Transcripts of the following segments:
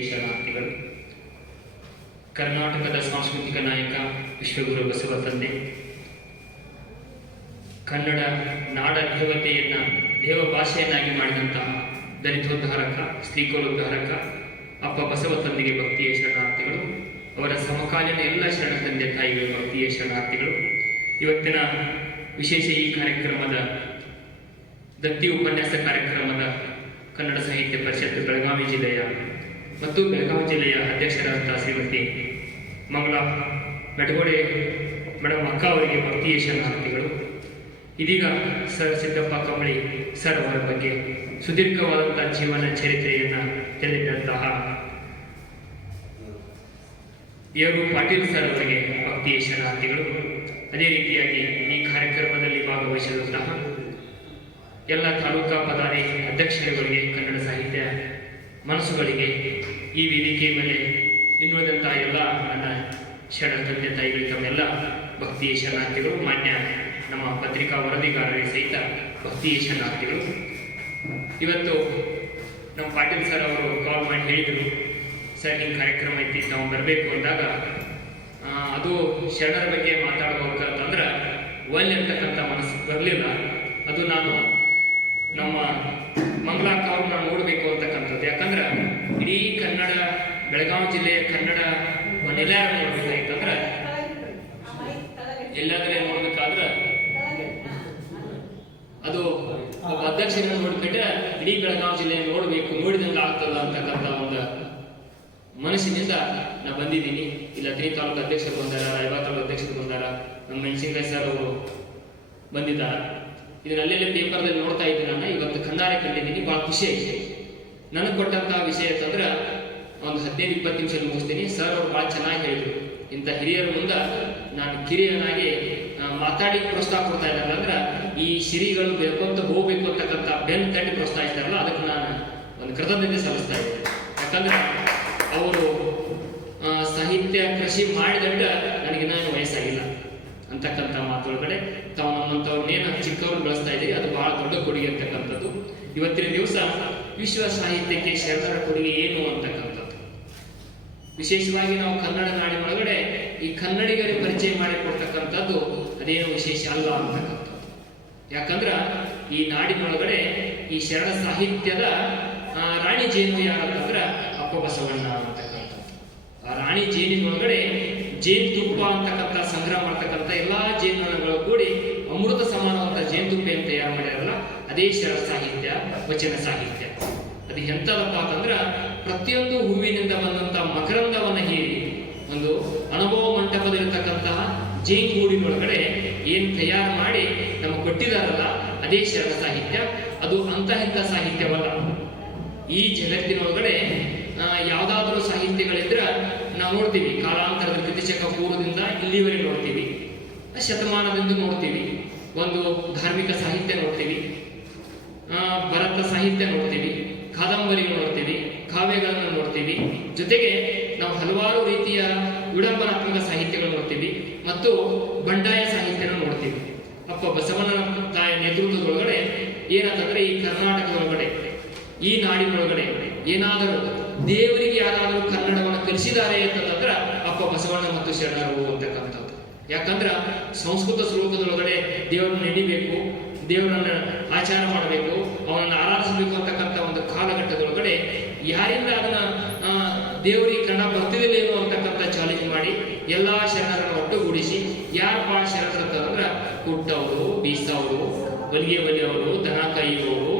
ಶರಣಾರ್ಥಿಗಳು ಕರ್ನಾಟಕದ ಸಾಂಸ್ಕೃತಿಕ ನಾಯಕ, ವಿಶ್ವಗುರು ಬಸವ ತಂದೆ. ಕನ್ನಡ ನಾಡ ದೇವತೆಯನ್ನ ದೇವ ಭಾಷೆಯನ್ನಾಗಿ ಮಾಡಿದಂತಹ ದಲಿತೋದ್ಧಾರಕ, ಸ್ತ್ರೀಕೋಲೋದ್ಧಾರಕ, ಅಪ್ಪ ಬಸವ ತಂದೆಗೆ ಭಕ್ತಿಯ ಶರಣಾರ್ಥಿಗಳು ಅವರ ಸಮಕಾಲೀನ ಎಲ್ಲ ಶರಣ ತಂದೆ ತಾಯಿಗಳು ಭಕ್ತಿಯ ಶರಣಾರ್ಥಿಗಳು ಇವತ್ತಿನ ವಿಶೇಷ ಈ ಕಾರ್ಯಕ್ರಮದ ದತ್ತಿ ಉಪನ್ಯಾಸ ಕಾರ್ಯಕ್ರಮದ ಕನ್ನಡ ಸಾಹಿತ್ಯ ಪರಿಷತ್ ಬೆಳಗಾವಿ ಜಿಲ್ಲೆಯ ಮತ್ತು ಬೆಳಗಾವಿ ಜಿಲ್ಲೆಯ ಅಧ್ಯಕ್ಷರಾದಂಥ ಶ್ರೀಮತಿ ಮಂಗಳ ಮೆಟಗೋಡೆ ಮೇಡಮ್ ಅಕ್ಕ ಅವರಿಗೆ ಭಕ್ತಿಯ ಶರಣಾರ್ಥಿಗಳು ಇದೀಗ ಸರ್ ಸಿದ್ದಪ್ಪ ಕಂಬಳಿ ಸರ್ ಅವರ ಬಗ್ಗೆ ಸುದೀರ್ಘವಾದಂತಹ ಜೀವನ ಚರಿತ್ರೆಯನ್ನ ತೆರೆದಂತಹ ಯರು ಪಾಟೀಲ್ ಸರ್ ಅವರಿಗೆ ಭಕ್ತಿಯ ಶರಣಾರ್ಥಿಗಳು ಅದೇ ರೀತಿಯಾಗಿ ಈ ಕಾರ್ಯಕ್ರಮದಲ್ಲಿ ಭಾಗವಹಿಸಿದಂತಹ ಎಲ್ಲ ತಾಲೂಕಾ ಪದಾರಿ ಅಧ್ಯಕ್ಷರುಗಳಿಗೆ ಕನ್ನಡ ಸಾಹಿತ್ಯ ಮನಸ್ಸುಗಳಿಗೆ ಈ ವೇದಿಕೆ ಮೇಲೆ ಇನ್ನುಳಿದಂತಹ ಎಲ್ಲ ನನ್ನ ಶರಣ ತಂದೆ ತಾಯಿಗಳು, ತಮ್ಮೆಲ್ಲ ಭಕ್ತಿಯ ಶರಣಾರ್ಥಿಗಳು, ಮಾನ್ಯ ನಮ್ಮ ಪತ್ರಿಕಾ ವರದಿಗಾರರಿಗೆ ಸಹಿತ ಭಕ್ತಿಯ ಶರಣಾರ್ಥಿಗಳು. ಇವತ್ತು ನಮ್ಮ ಪಾಟೀಲ್ ಸರ್ ಅವರು ಕಾಲ್ ಮಾಡಿ ಹೇಳಿದರು, ಸರ್ ಹಿಂಗೆ ಕಾರ್ಯಕ್ರಮ ಐತಿ ನಾವು ಬರಬೇಕು ಅಂದಾಗ ಅದು ಶರಣರ ಬಗ್ಗೆ ಮಾತಾಡಬೇಕಂತಂದ್ರೆ ಒಲ್ಲೆ ಅಂತಕ್ಕಂಥ ಮನಸ್ಸು ಬರಲಿಲ್ಲ. ಅದು ನಾನು ನಮ್ಮ ಮಂಗಳಾಕ್ಕ ಕಾವ್ನ ನೋಡಬೇಕು ಅಂತಕ್ಕಂಥದ್ದು. ಯಾಕಂದ್ರೆ ಇಡೀ ಕನ್ನಡ, ಬೆಳಗಾವಿ ಜಿಲ್ಲೆಯ ಕನ್ನಡ ನೆಲೆಯಾರ ನೋಡ್ಬೇಕಾಯ್ತಂದ್ರೆ ಎಲ್ಲಾದ್ರೆ ನೋಡ್ಬೇಕಾದ್ರೆ ಅದು ಒಬ್ಬ ಅಧ್ಯಕ್ಷರನ್ನ ನೋಡ್ಬಿಟ್ರೆ ಇಡೀ ಬೆಳಗಾವಿ ಜಿಲ್ಲೆ ನೋಡಬೇಕು, ನೋಡಿದಂಗೆ ಆಗ್ತದ ಅಂತಕ್ಕಂಥ ಒಂದು ಮನಸ್ಸಿನಿಂದ ನಾ ಬಂದಿದ್ದೀನಿ. ಇಲ್ಲ, ತ್ರೀ ತಾಲೂಕು ಅಧ್ಯಕ್ಷರು ಬಂದಾರ ತಾಲೂಕು ಅಧ್ಯಕ್ಷರು ಬಂದಾರ, ನಮ್ಮ ಮೆಣಸಿನ ಸರ್ ಅವರು ಬಂದಿದ್ದಾರೆ. ಇದನ್ನ ಅಲ್ಲೆಲ್ಲ ಪೇಪರ್ದಲ್ಲಿ ನೋಡ್ತಾ ಇದ್ದೀನಿ ನಾನು. ಇವತ್ತು ಕಂದಾರ ಕಂಡಿದ್ದೀನಿ. ಭಾಳ ಖುಷಿ ಆಗಿದೆ ನನಗೆ ಕೊಟ್ಟಂತಹ ವಿಷಯ ಅಂತಂದ್ರೆ ಒಂದು ಹದಿನೈದು, ಇಪ್ಪತ್ತು ನಿಮಿಷ ಮುಗಿಸ್ತೀನಿ. ಸರ್ ಅವ್ರು ಭಾಳ ಚೆನ್ನಾಗಿ ಹೇಳಿದರು. ಇಂಥ ಹಿರಿಯರ ಮುಂದೆ ನಾನು ಕಿರಿಯನಾಗಿ ಮಾತಾಡಿ ಪ್ರೋತ್ಸಾಹ ಕೊಡ್ತಾ ಇದ್ದಾರೆ. ಅಂದ್ರೆ ಈ ಸಿರಿಗಳು ಬೆಳ್ಕೊಂತ ಹೋಗ್ಬೇಕು ಅಂತಕ್ಕಂಥ ಬೆನ್ ತಂಡ ಪ್ರೋತ್ಸಾಹ ಇದ್ದಾರಲ್ಲ ಅದಕ್ಕೆ ನಾನು ಒಂದು ಕೃತಜ್ಞತೆ ಸಲ್ಲಿಸ್ತಾ ಇದ್ದೇನೆ. ಯಾಕಂದ್ರೆ ಅವರು ಸಾಹಿತ್ಯ ಕೃಷಿ ಮಾಡಿದಂಡ ನನಗೆ ನಾನು ವಯಸ್ಸಾಗಿಲ್ಲ. ಅಂತಕ್ಕಂಥ ಮಾತೊಳಗಡೆ ತಾವು ನಮ್ಮಂಥವ್ರನ್ನೇನು ಚಿಕ್ಕವ್ರು ಬೆಳೆಸ್ತಾ ಇದ್ದೀವಿ ಅದು ಬಹಳ ದೊಡ್ಡ ಕೊಡುಗೆ ಅಂತಕ್ಕಂಥದ್ದು. ಇವತ್ತಿನ ದಿವಸ ವಿಶ್ವ ಸಾಹಿತ್ಯಕ್ಕೆ ಶರಣರ ಕೊಡುಗೆ ಏನು ಅಂತಕ್ಕಂಥದ್ದು? ವಿಶೇಷವಾಗಿ ನಾವು ಕನ್ನಡ ನಾಡಿನೊಳಗಡೆ ಈ ಕನ್ನಡಿಗರಿಗೆ ಪರಿಚಯ ಮಾಡಿಕೊಡ್ತಕ್ಕಂಥದ್ದು ಅದೇನು ವಿಶೇಷ ಅಲ್ಲ ಅಂತಕ್ಕಂಥದ್ದು. ಯಾಕಂದ್ರ ಈ ನಾಡಿನೊಳಗಡೆ ಈ ಶರಣ ಸಾಹಿತ್ಯದ ರಾಣಿ ಜೇನು ಯಾರಂತಂದ್ರ ಅಪ್ಪ ಬಸವಣ್ಣ ಅಂತಕ್ಕಂಥದ್ದು. ಆ ರಾಣಿ ಜೇನಿನೊಳಗಡೆ ಜೇನು ತುಪ್ಪ ಅಂತಕ್ಕಂಥ ಸಂಗ್ರಹ ಮಾಡ್ತಕ್ಕಂಥ ಎಲ್ಲಾ ಜೇನುಗಳು ಕೂಡಿ ಅಮೃತ ಸಮಾನವಂತ ಜೇನುತುಪ್ಪ ಅಂತ ತಯಾರು ಮಾಡ್ಯಾರಲ್ಲ, ಅದೇ ಶರ ಸಾಹಿತ್ಯ, ವಚನ ಸಾಹಿತ್ಯ. ಅದು ಎಂಥದಪ್ಪ ಅಂತಂದ್ರ ಪ್ರತಿಯೊಂದು ಹೂವಿನಿಂದ ಬಂದಂತ ಮಕರಂದವನ್ನ ಹೀರಿ ಒಂದು ಅನುಭವ ಮಂಟಪದಲ್ಲಿರ್ತಕ್ಕಂತಹ ಜೇನ್ ಗೂಡಿನೊಳಗಡೆ ಏನ್ ತಯಾರು ಮಾಡಿ ನಮಗೆ ಕೊಟ್ಟಿದಾರಲ್ಲ, ಅದೇ ಶರ ಸಾಹಿತ್ಯ. ಅದು ಅಂತ ಇಂಥ ಸಾಹಿತ್ಯವಲ್ಲ. ಈ ಜಗತ್ತಿನೊಳಗಡೆ ಯಾವುದಾದ್ರೂ ಸಾಹಿತ್ಯಗಳಿದ್ರೆ ನಾವು ನೋಡ್ತೀವಿ, ಕಾಲಾಂತರದ ಕೃತಿಚಕ ಪೂರ್ವದಿಂದ ಇಲ್ಲಿವರೆಗೆ ನೋಡ್ತೀವಿ. ಶತಮಾನದಿಂದ ನೋಡ್ತೀವಿ. ಒಂದು ಧಾರ್ಮಿಕ ಸಾಹಿತ್ಯ ನೋಡ್ತೀವಿ. ಭರತ ಸಾಹಿತ್ಯ ನೋಡ್ತೀವಿ. ಕಾದಂಬರಿ ನೋಡ್ತೀವಿ. ಕಾವ್ಯಗಳನ್ನು ನೋಡ್ತೀವಿ. ಜೊತೆಗೆ ನಾವು ಹಲವಾರು ರೀತಿಯ ವಿಡಂಬನಾತ್ಮಕ ಸಾಹಿತ್ಯಗಳು ನೋಡ್ತೀವಿ ಮತ್ತು ಬಂಡಾಯ ಸಾಹಿತ್ಯನ ನೋಡ್ತೀವಿ. ಅಪ್ಪ ಬಸವಣ್ಣನ ತಾಯ ನೇತೃತ್ವದೊಳಗಡೆ ಏನಂತಂದ್ರೆ ಈ ಕರ್ನಾಟಕದೊಳಗಡೆ, ಈ ನಾಡಿನೊಳಗಡೆ ಏನಾದರೂ ದೇವರಿಗೆ ಯಾರಾದರೂ ಕನ್ನಡವನ್ನು ಕಲಿಸಿದ್ದಾರೆ ಅಂತಂದ್ರೆ ಅಪ್ಪ ಬಸವಣ್ಣ ಮತ್ತು ಶರಣರು ಅಂತಕ್ಕಂಥದ್ದು. ಯಾಕಂದ್ರ ಸಂಸ್ಕೃತ ಸ್ವರೂಪದೊಳಗಡೆ ದೇವರನ್ನು ನೆಡಿಬೇಕು, ದೇವರನ್ನ ಆಚಾರ ಮಾಡಬೇಕು, ಅವನನ್ನು ಆರಾಧಿಸಬೇಕು ಅಂತಕ್ಕಂಥ ಒಂದು ಕಾಲಘಟ್ಟದೊಳಗಡೆ ಯಾರಿಂದ ಅದನ್ನ ದೇವರಿಗೆ ಕನ್ನಡ ಬರ್ತಿದಿಲ್ಲ ಅಂತಕ್ಕಂಥ ಚಾಲೆಂಜ್ ಮಾಡಿ ಎಲ್ಲಾ ಶರಣರನ್ನು ಒಟ್ಟುಗೂಡಿಸಿ ಯಾರಪ್ಪ ಶರಣರು ಅಂತಂದ್ರ ಕುಟ್ಟವರು, ಬೀಸವರು, ಬಲಿಗೆ ಬಲಿಯವರು, ದನ ಕಾಯುವವರು,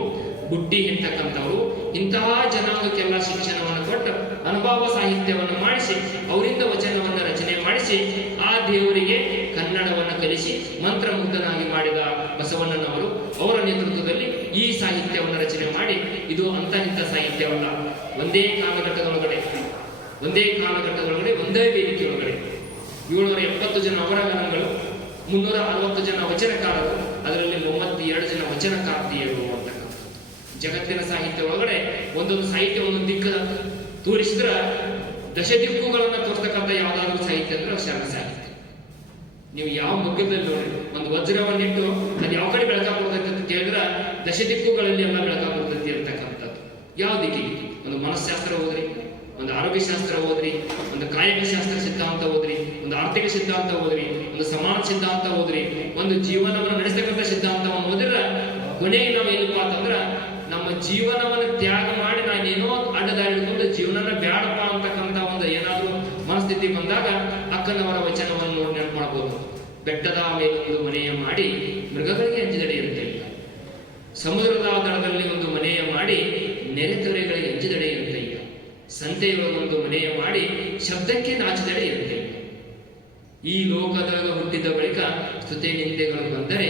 ಬುಟ್ಟಿ ಇಂತಹ ಜನಾಂಗಕ್ಕೆಲ್ಲ ಶಿಕ್ಷಣವನ್ನು ಕೊಟ್ಟು ಅನುಭವ ಸಾಹಿತ್ಯವನ್ನು ಮಾಡಿಸಿ, ಅವರಿಂದ ವಚನವನ್ನು ರಚನೆ ಮಾಡಿಸಿ, ಆ ದೇವರಿಗೆ ಕನ್ನಡವನ್ನು ಕಲಿಸಿ ಮಂತ್ರಮುಗ್ಧನಾಗಿ ಮಾಡಿದ ಬಸವಣ್ಣನವರು ಅವರ ನೇತೃತ್ವದಲ್ಲಿ ಈ ಸಾಹಿತ್ಯವನ್ನು ರಚನೆ ಮಾಡಿ, ಇದು ಅಂತ ಇಂಥ ಸಾಹಿತ್ಯವಲ್ಲ. ಒಂದೇ ಕಾಲಘಟ್ಟದೊಳಗಡೆ ಒಂದೇ ಕಾಲಘಟ್ಟದೊಳಗಡೆ ಒಂದೇ ವೇದಿಕೆ ಒಳಗಡೆ. ಏಳ್ನೂರ ಎಪ್ಪತ್ತು ಜನ ಅವರಗನಗಳು, ಮುನ್ನೂರ ಅರವತ್ತು ಜನ ವಚನಕಾರರು, ಅದರಲ್ಲಿ ಮೂವತ್ತೆರಡು ಜನ ವಚನಕಾರ್ತಿಯರು ಅಂತಕ್ಕಂಥ ಜಗತ್ತಿನ ಸಾಹಿತ್ಯ ಒಳಗಡೆ ಒಂದೊಂದು ಸಾಹಿತ್ಯ ಒಂದೊಂದು ದಿಕ್ಕ ತೋರಿಸಿದ್ರ ದಶ ದಿಕ್ಕುಗಳನ್ನ ತೋರಿಸ್ತಕ್ಕಂಥ ಯಾವ್ದಾದ್ರು ಸಾಹಿತ್ಯ ಅಂದ್ರೆ ಅದು ಶರಣ ಸಾಹಿತ್ಯ. ನೀವು ಯಾವ ಮುಖದಲ್ಲಿ ನೋಡಿ, ಒಂದು ವಜ್ರವನ್ನಿಟ್ಟು ಅದು ಯಾವ ಕಡೆ ಬೆಳಕ ಕೊಡ್ತೈತೆ ಅಂತ ಕೇಳಿದ್ರ ದಶ ದಿಕ್ಕುಗಳಲ್ಲಿ ಎಲ್ಲ ಬೆಳಕ ಕೊಡ್ತೈತಿ ಅಂತಕ್ಕಂಥದ್ದು. ಯಾವ ದಿಕ್ಕಿಗೆ? ಒಂದು ಮನಸ್ಸಾಸ್ತ್ರ ಹೋದ್ರಿ ಒಂದು ಶಾಸ್ತ್ರ ಓದ್ರಿ, ಒಂದು ಕಾಯಕ ಶಾಸ್ತ್ರ ಸಿದ್ಧಾಂತ ಓದ್ರಿ, ಒಂದು ಆರ್ಥಿಕ ಸಿದ್ಧಾಂತ ಓದ್ರಿ, ಒಂದು ಸಮಾನ ಸಿದ್ಧಾಂತ ಓದ್ರಿ, ಒಂದು ಜೀವನವನ್ನು ನಡೆಸತಕ್ಕಂಥ ಸಿದ್ಧಾಂತವನ್ನು ಓದಿದ್ರೆ ಕೊನೆಗೆ ನಾವು ಏನಪ್ಪಾ ಅಂತಂದ್ರ ನಮ್ಮ ಜೀವನವನ್ನು ತ್ಯಾಗ ಮಾಡಿ ನಾನೇನೋ ಅಡ್ಡದಾರಿ ಹಿಡ್ಕೊಂಡು ಜೀವನನ ಬ್ಯಾಡಪ್ಪ ಅಂತಕ್ಕಂಥ ಒಂದು ಏನಾದ್ರೂ ಮನಸ್ಥಿತಿ ಬಂದಾಗ ಅಕ್ಕನವರ ವಚನವನ್ನು ನೋಡಿ ಮಾಡ್ಬೋದು ಬೆಟ್ಟದ ಮೇಲೆ ಒಂದು ಮನೆಯ ಮಾಡಿ ಮೃಗಗಳಿಗೆ ಅಂಜಿದಡಿ ಅಂತ ಇಲ್ಲ ಸಮುದ್ರದ ದಡದಲ್ಲಿ ಒಂದು ಮನೆಯ ಮಾಡಿ ನೆರೆತೊರೆಗಳಿಗೆ ಇಲ್ಲ ಇರುತ್ತಯ್ಯ ಸಂತೆಯೊಳಗೊಂದು ಮನೆಯ ಮಾಡಿ ಶಬ್ದಕ್ಕೆ ನಾಚಿದಡೆ ಇಲ್ಲ ಈ ಲೋಕದೊಳಗ ಹುಟ್ಟಿದ ಬಳಿಕ ಸ್ತುತಿ ನಿಂದೆಗಳು ಬಂದರೆ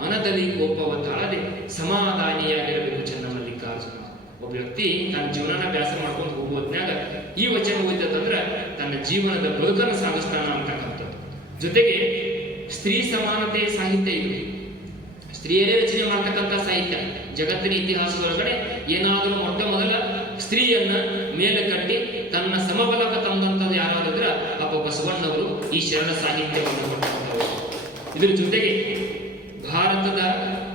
ಮನದಲ್ಲಿ ಕೋಪವ ತಾಳದೆ ಸಮಾಧಾನಿಯಾಗಿರಬೇಕು ಚೆನ್ನಮಲ್ಲಿಕಾರ್ಜುನ ಒಬ್ಬ ವ್ಯಕ್ತಿ ತನ್ನ ಜೀವನನ ಅಭ್ಯಾಸ ಮಾಡ್ಕೊಂಡು ಹೋಗೋದ್ನಾಗ ಈ ವಚನ ಓದಿದಂದ್ರ ತನ್ನ ಜೀವನದ ಬದುಕನ್ನು ಸಾಗಿಸ್ತಾನ ಅಂತಕ್ಕಂಥದ್ದು. ಜೊತೆಗೆ ಸ್ತ್ರೀ ಸಮಾನತೆ ಸಾಹಿತ್ಯ ಇದೆ. ಸ್ತ್ರೀಯರೇ ರಚನೆ ಮಾಡ್ತಕ್ಕಂಥ ಸಾಹಿತ್ಯ. ಜಗತ್ತಿನ ಇತಿಹಾಸದೊಳಗಡೆ ಏನಾದರೂ ಮೊಟ್ಟ ಮೊದಲ ಸ್ತ್ರೀಯನ್ನ ಮೇಲೆ ಕಟ್ಟಿ ತನ್ನ ಸಮಬಲಕ ತಂದಂಥದ್ದು ಯಾರಾದ್ರೆ ಅಪ್ಪ ಬಸವಣ್ಣವರು ಈ ಶರಣ ಸಾಹಿತ್ಯವನ್ನು ಕೊಟ್ಟಂಥವರು. ಇದರ ಜೊತೆಗೆ ಭಾರತದ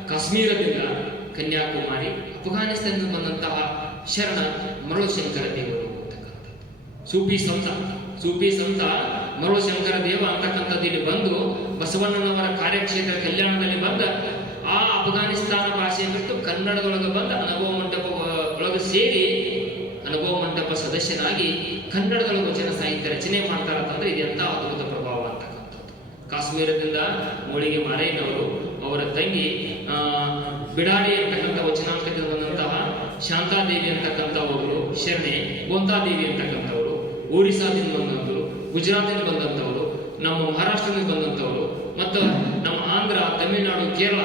ಕಾಶ್ಮೀರದಿಂದ ಕನ್ಯಾಕುಮಾರಿ, ಅಫ್ಘಾನಿಸ್ತಾನದಿಂದ ಬಂದಂತಹ ಶರಣ ಮರುಳಶಂಕರ ದೇವರು. ಸೂಫಿ ಸಂತ ಸೂಪಿ ಸಂತ ಮರುಶಂಕರ ದೇವ ಅಂತಕ್ಕಂಥದ್ದು ಇಲ್ಲಿ ಬಂದು ಬಸವಣ್ಣನವರ ಕಾರ್ಯಕ್ಷೇತ್ರ ಕಲ್ಯಾಣದಲ್ಲಿ ಬಂದ ಆ ಅಫ್ಘಾನಿಸ್ತಾನ ಭಾಷೆ ಬಿಟ್ಟು ಕನ್ನಡದೊಳಗೆ ಬಂದ ಅನುಭವ ಮಂಟಪ ಒಳಗೆ ಸೇರಿ ಅನುಭವ ಮಂಟಪ ಸದಸ್ಯನಾಗಿ ಕನ್ನಡದೊಳಗೆ ವಚನ ಸಾಹಿತ್ಯ ರಚನೆ ಮಾಡ್ತಾರಂತಂದ್ರೆ ಇದೆಂತ ಅದ್ಭುತ ಪ್ರಭಾವ ಅಂತಕ್ಕಂಥದ್ದು. ಕಾಶ್ಮೀರದಿಂದ ಮೂಳಿಗೆ ಮಾರಯ್ಯನವರು ಅವರ ತಂಗಿ ಬಿಡಾಡಿ ಅಂತಕ್ಕಂಥ ವಚನಾಂಕದಿಂದ ಬಂದಂತಹ ಶಾಂತಾದೇವಿ ಅಂತಕ್ಕಂಥವರು ಶರಣೆ, ಗೋಂತಾದೇವಿ ಅಂತಕ್ಕಂಥವರು. ಒರಿಸ್ಸಾದಿಂದ ಬಂದಂಥವರು, ಗುಜರಾತಿಂದ ಬಂದಂಥವರು, ನಮ್ಮ ಮಹಾರಾಷ್ಟ್ರದಿಂದ ಬಂದಂಥವರು, ಮತ್ತು ನಮ್ಮ ಆಂಧ್ರ, ತಮಿಳುನಾಡು, ಕೇರಳ,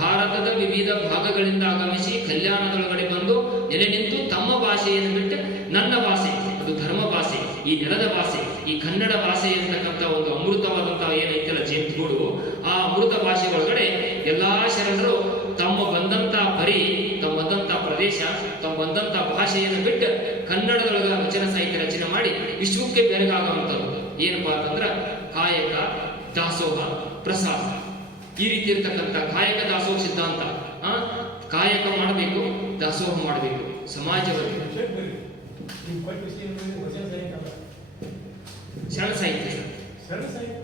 ಭಾರತದ ವಿವಿಧ ಭಾಗಗಳಿಂದ ಆಗಮಿಸಿ ಕಲ್ಯಾಣದೊಳಗಡೆ ಬಂದು ನೆಲೆ ನಿಂತು ತಮ್ಮ ಭಾಷೆಯನ್ನು ಬಿಟ್ಟು ನನ್ನ ಭಾಷೆ. ಅದು ಧರ್ಮ ಭಾಷೆ. ಈ ನೆಲದ ಭಾಷೆ, ಈ ಕನ್ನಡ ಭಾಷೆ ಅಂತಕ್ಕಂಥ ಒಂದು ಅಮೃತವಾದಂತಹ ಏನೈತಲ್ಲ ಜೇನುಗೂಡು ಆ ಅಮೃತ ಭಾಷೆ ಒಳಗಡೆ ಎಲ್ಲಾ ಶರಣರು ತಮ್ಮ ಬಂದಂತ ಪರಿ ತಮ್ಮ ಬಂದಂಥ ಪ್ರದೇಶ ತಮ್ಮ ಬಂದಂಥ ಭಾಷೆಯನ್ನು ಬಿಟ್ಟು ಕನ್ನಡದೊಳಗ ವಚನ ಸಾಹಿತ್ಯ ರಚನೆ ಮಾಡಿ ವಿಶ್ವಕ್ಕೆ ಬೆರಗಾಗುವಂಥದ್ದು ಏನಪ್ಪಾ ಅಂತಂದ್ರ ಕಾಯಕ ದಾಸೋಹ ಪ್ರಸಾದ. ಈ ರೀತಿ ಇರ್ತಕ್ಕಂಥ ಕಾಯಕ ದಾಸೋಹ ಸಿದ್ಧಾಂತ. ಆ ಕಾಯಕ ಮಾಡಬೇಕು ದಾಸೋಹ ಮಾಡಬೇಕು. ಸಮಾಜವನ್ನು ಶರಣ ಸಾಹಿತ್ಯ?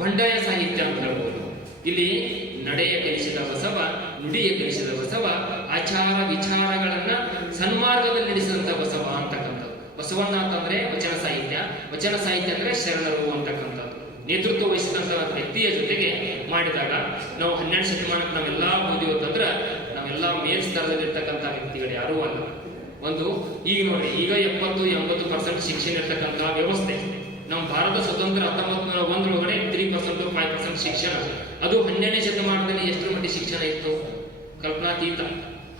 ಬಂಡಾಯ ಸಾಹಿತ್ಯ ಅಂತ ಹೇಳ್ಬೋದು. ಇಲ್ಲಿ ನಡೆಯ ಕಲಿಸಿದ ಬಸವ, ನುಡಿಯ ಕಲಿಸಿದ ಬಸವ, ಆಚಾರ ವಿಚಾರಗಳನ್ನ ಸನ್ಮಾರ್ಗದಲ್ಲಿ ನಡೆಸಿದಂತ ಬಸವ ಅಂತಕ್ಕಂಥದ್ದು. ಬಸವಣ್ಣ ಅಂತಂದ್ರೆ ವಚನ ಸಾಹಿತ್ಯ. ವಚನ ಸಾಹಿತ್ಯ ಅಂದ್ರೆ ಶರಣರು ಅಂತಕ್ಕಂಥದ್ದು. ನೇತೃತ್ವ ವಹಿಸಿದಂತ ವ್ಯಕ್ತಿಯ ಜೊತೆಗೆ ಮಾಡಿದಾಗ ನಾವು ಹನ್ನೆರಡು ಶತಮಾನಕ್ಕೆ ನಾವೆಲ್ಲ ಓದಿವತ್ತಂದ್ರ ನಾವೆಲ್ಲ ಮೇಲ್ ಸ್ತರದಲ್ಲಿರ್ತಕ್ಕಂಥ ವ್ಯಕ್ತಿಗಳು ಯಾರೂ ಅಲ್ಲ. ಒಂದು, ಈಗ ನೋಡಿ, ಈಗ ಎಪ್ಪತ್ತು, ಎಂಬತ್ತು ಪರ್ಸೆಂಟ್ ಶಿಕ್ಷಣ ಇರ್ತಕ್ಕಂಥ ವ್ಯವಸ್ಥೆ. ನಮ್ಮ ಭಾರತ ಸ್ವತಂತ್ರ ಹತ್ತೊಂಬತ್ತು ನೂರ ಒಂದರೊಳಗಡೆ ತ್ರೀ ಪರ್ಸೆಂಟ್ ಫೈವ್ ಪರ್ಸೆಂಟ್ ಶಿಕ್ಷಣ. ಅದು ಹನ್ನೆರಡನೇ ಶತಮಾನದಲ್ಲಿ ಎಷ್ಟರ ಮಟ್ಟಿಗೆ ಶಿಕ್ಷಣ ಇತ್ತು? ಕಲ್ಪನಾತೀತ.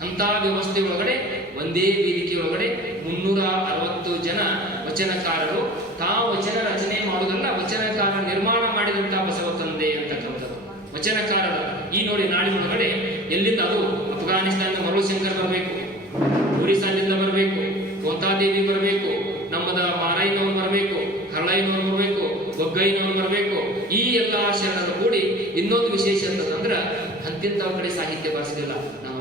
ಅಂತ ವ್ಯವಸ್ಥೆ ಒಳಗಡೆ, ಒಂದೇ ವೇದಿಕೆ ಒಳಗಡೆ ಮುನ್ನೂರ ಅರವತ್ತು ಜನ ವಚನಕಾರರು. ತಾವು ವಚನ ರಚನೆ ಮಾಡುವುದಲ್ಲ, ವಚನಕಾರ ನಿರ್ಮಾಣ ಮಾಡಿದಂತ ಬಸವ ತಂದೆ ಅಂತಕ್ಕಂಥದ್ದು. ವಚನಕಾರರ. ಈ ನೋಡಿ ನಾಡಿನ ಒಳಗಡೆ ಎಲ್ಲಿಂದ ಅದು? ಅಫ್ಘಾನಿಸ್ತಾನದ ಮರುಳು ಶಂಕರ್ ಬರಬೇಕು. ಒರಿಸ್ಸಾದಿಂದ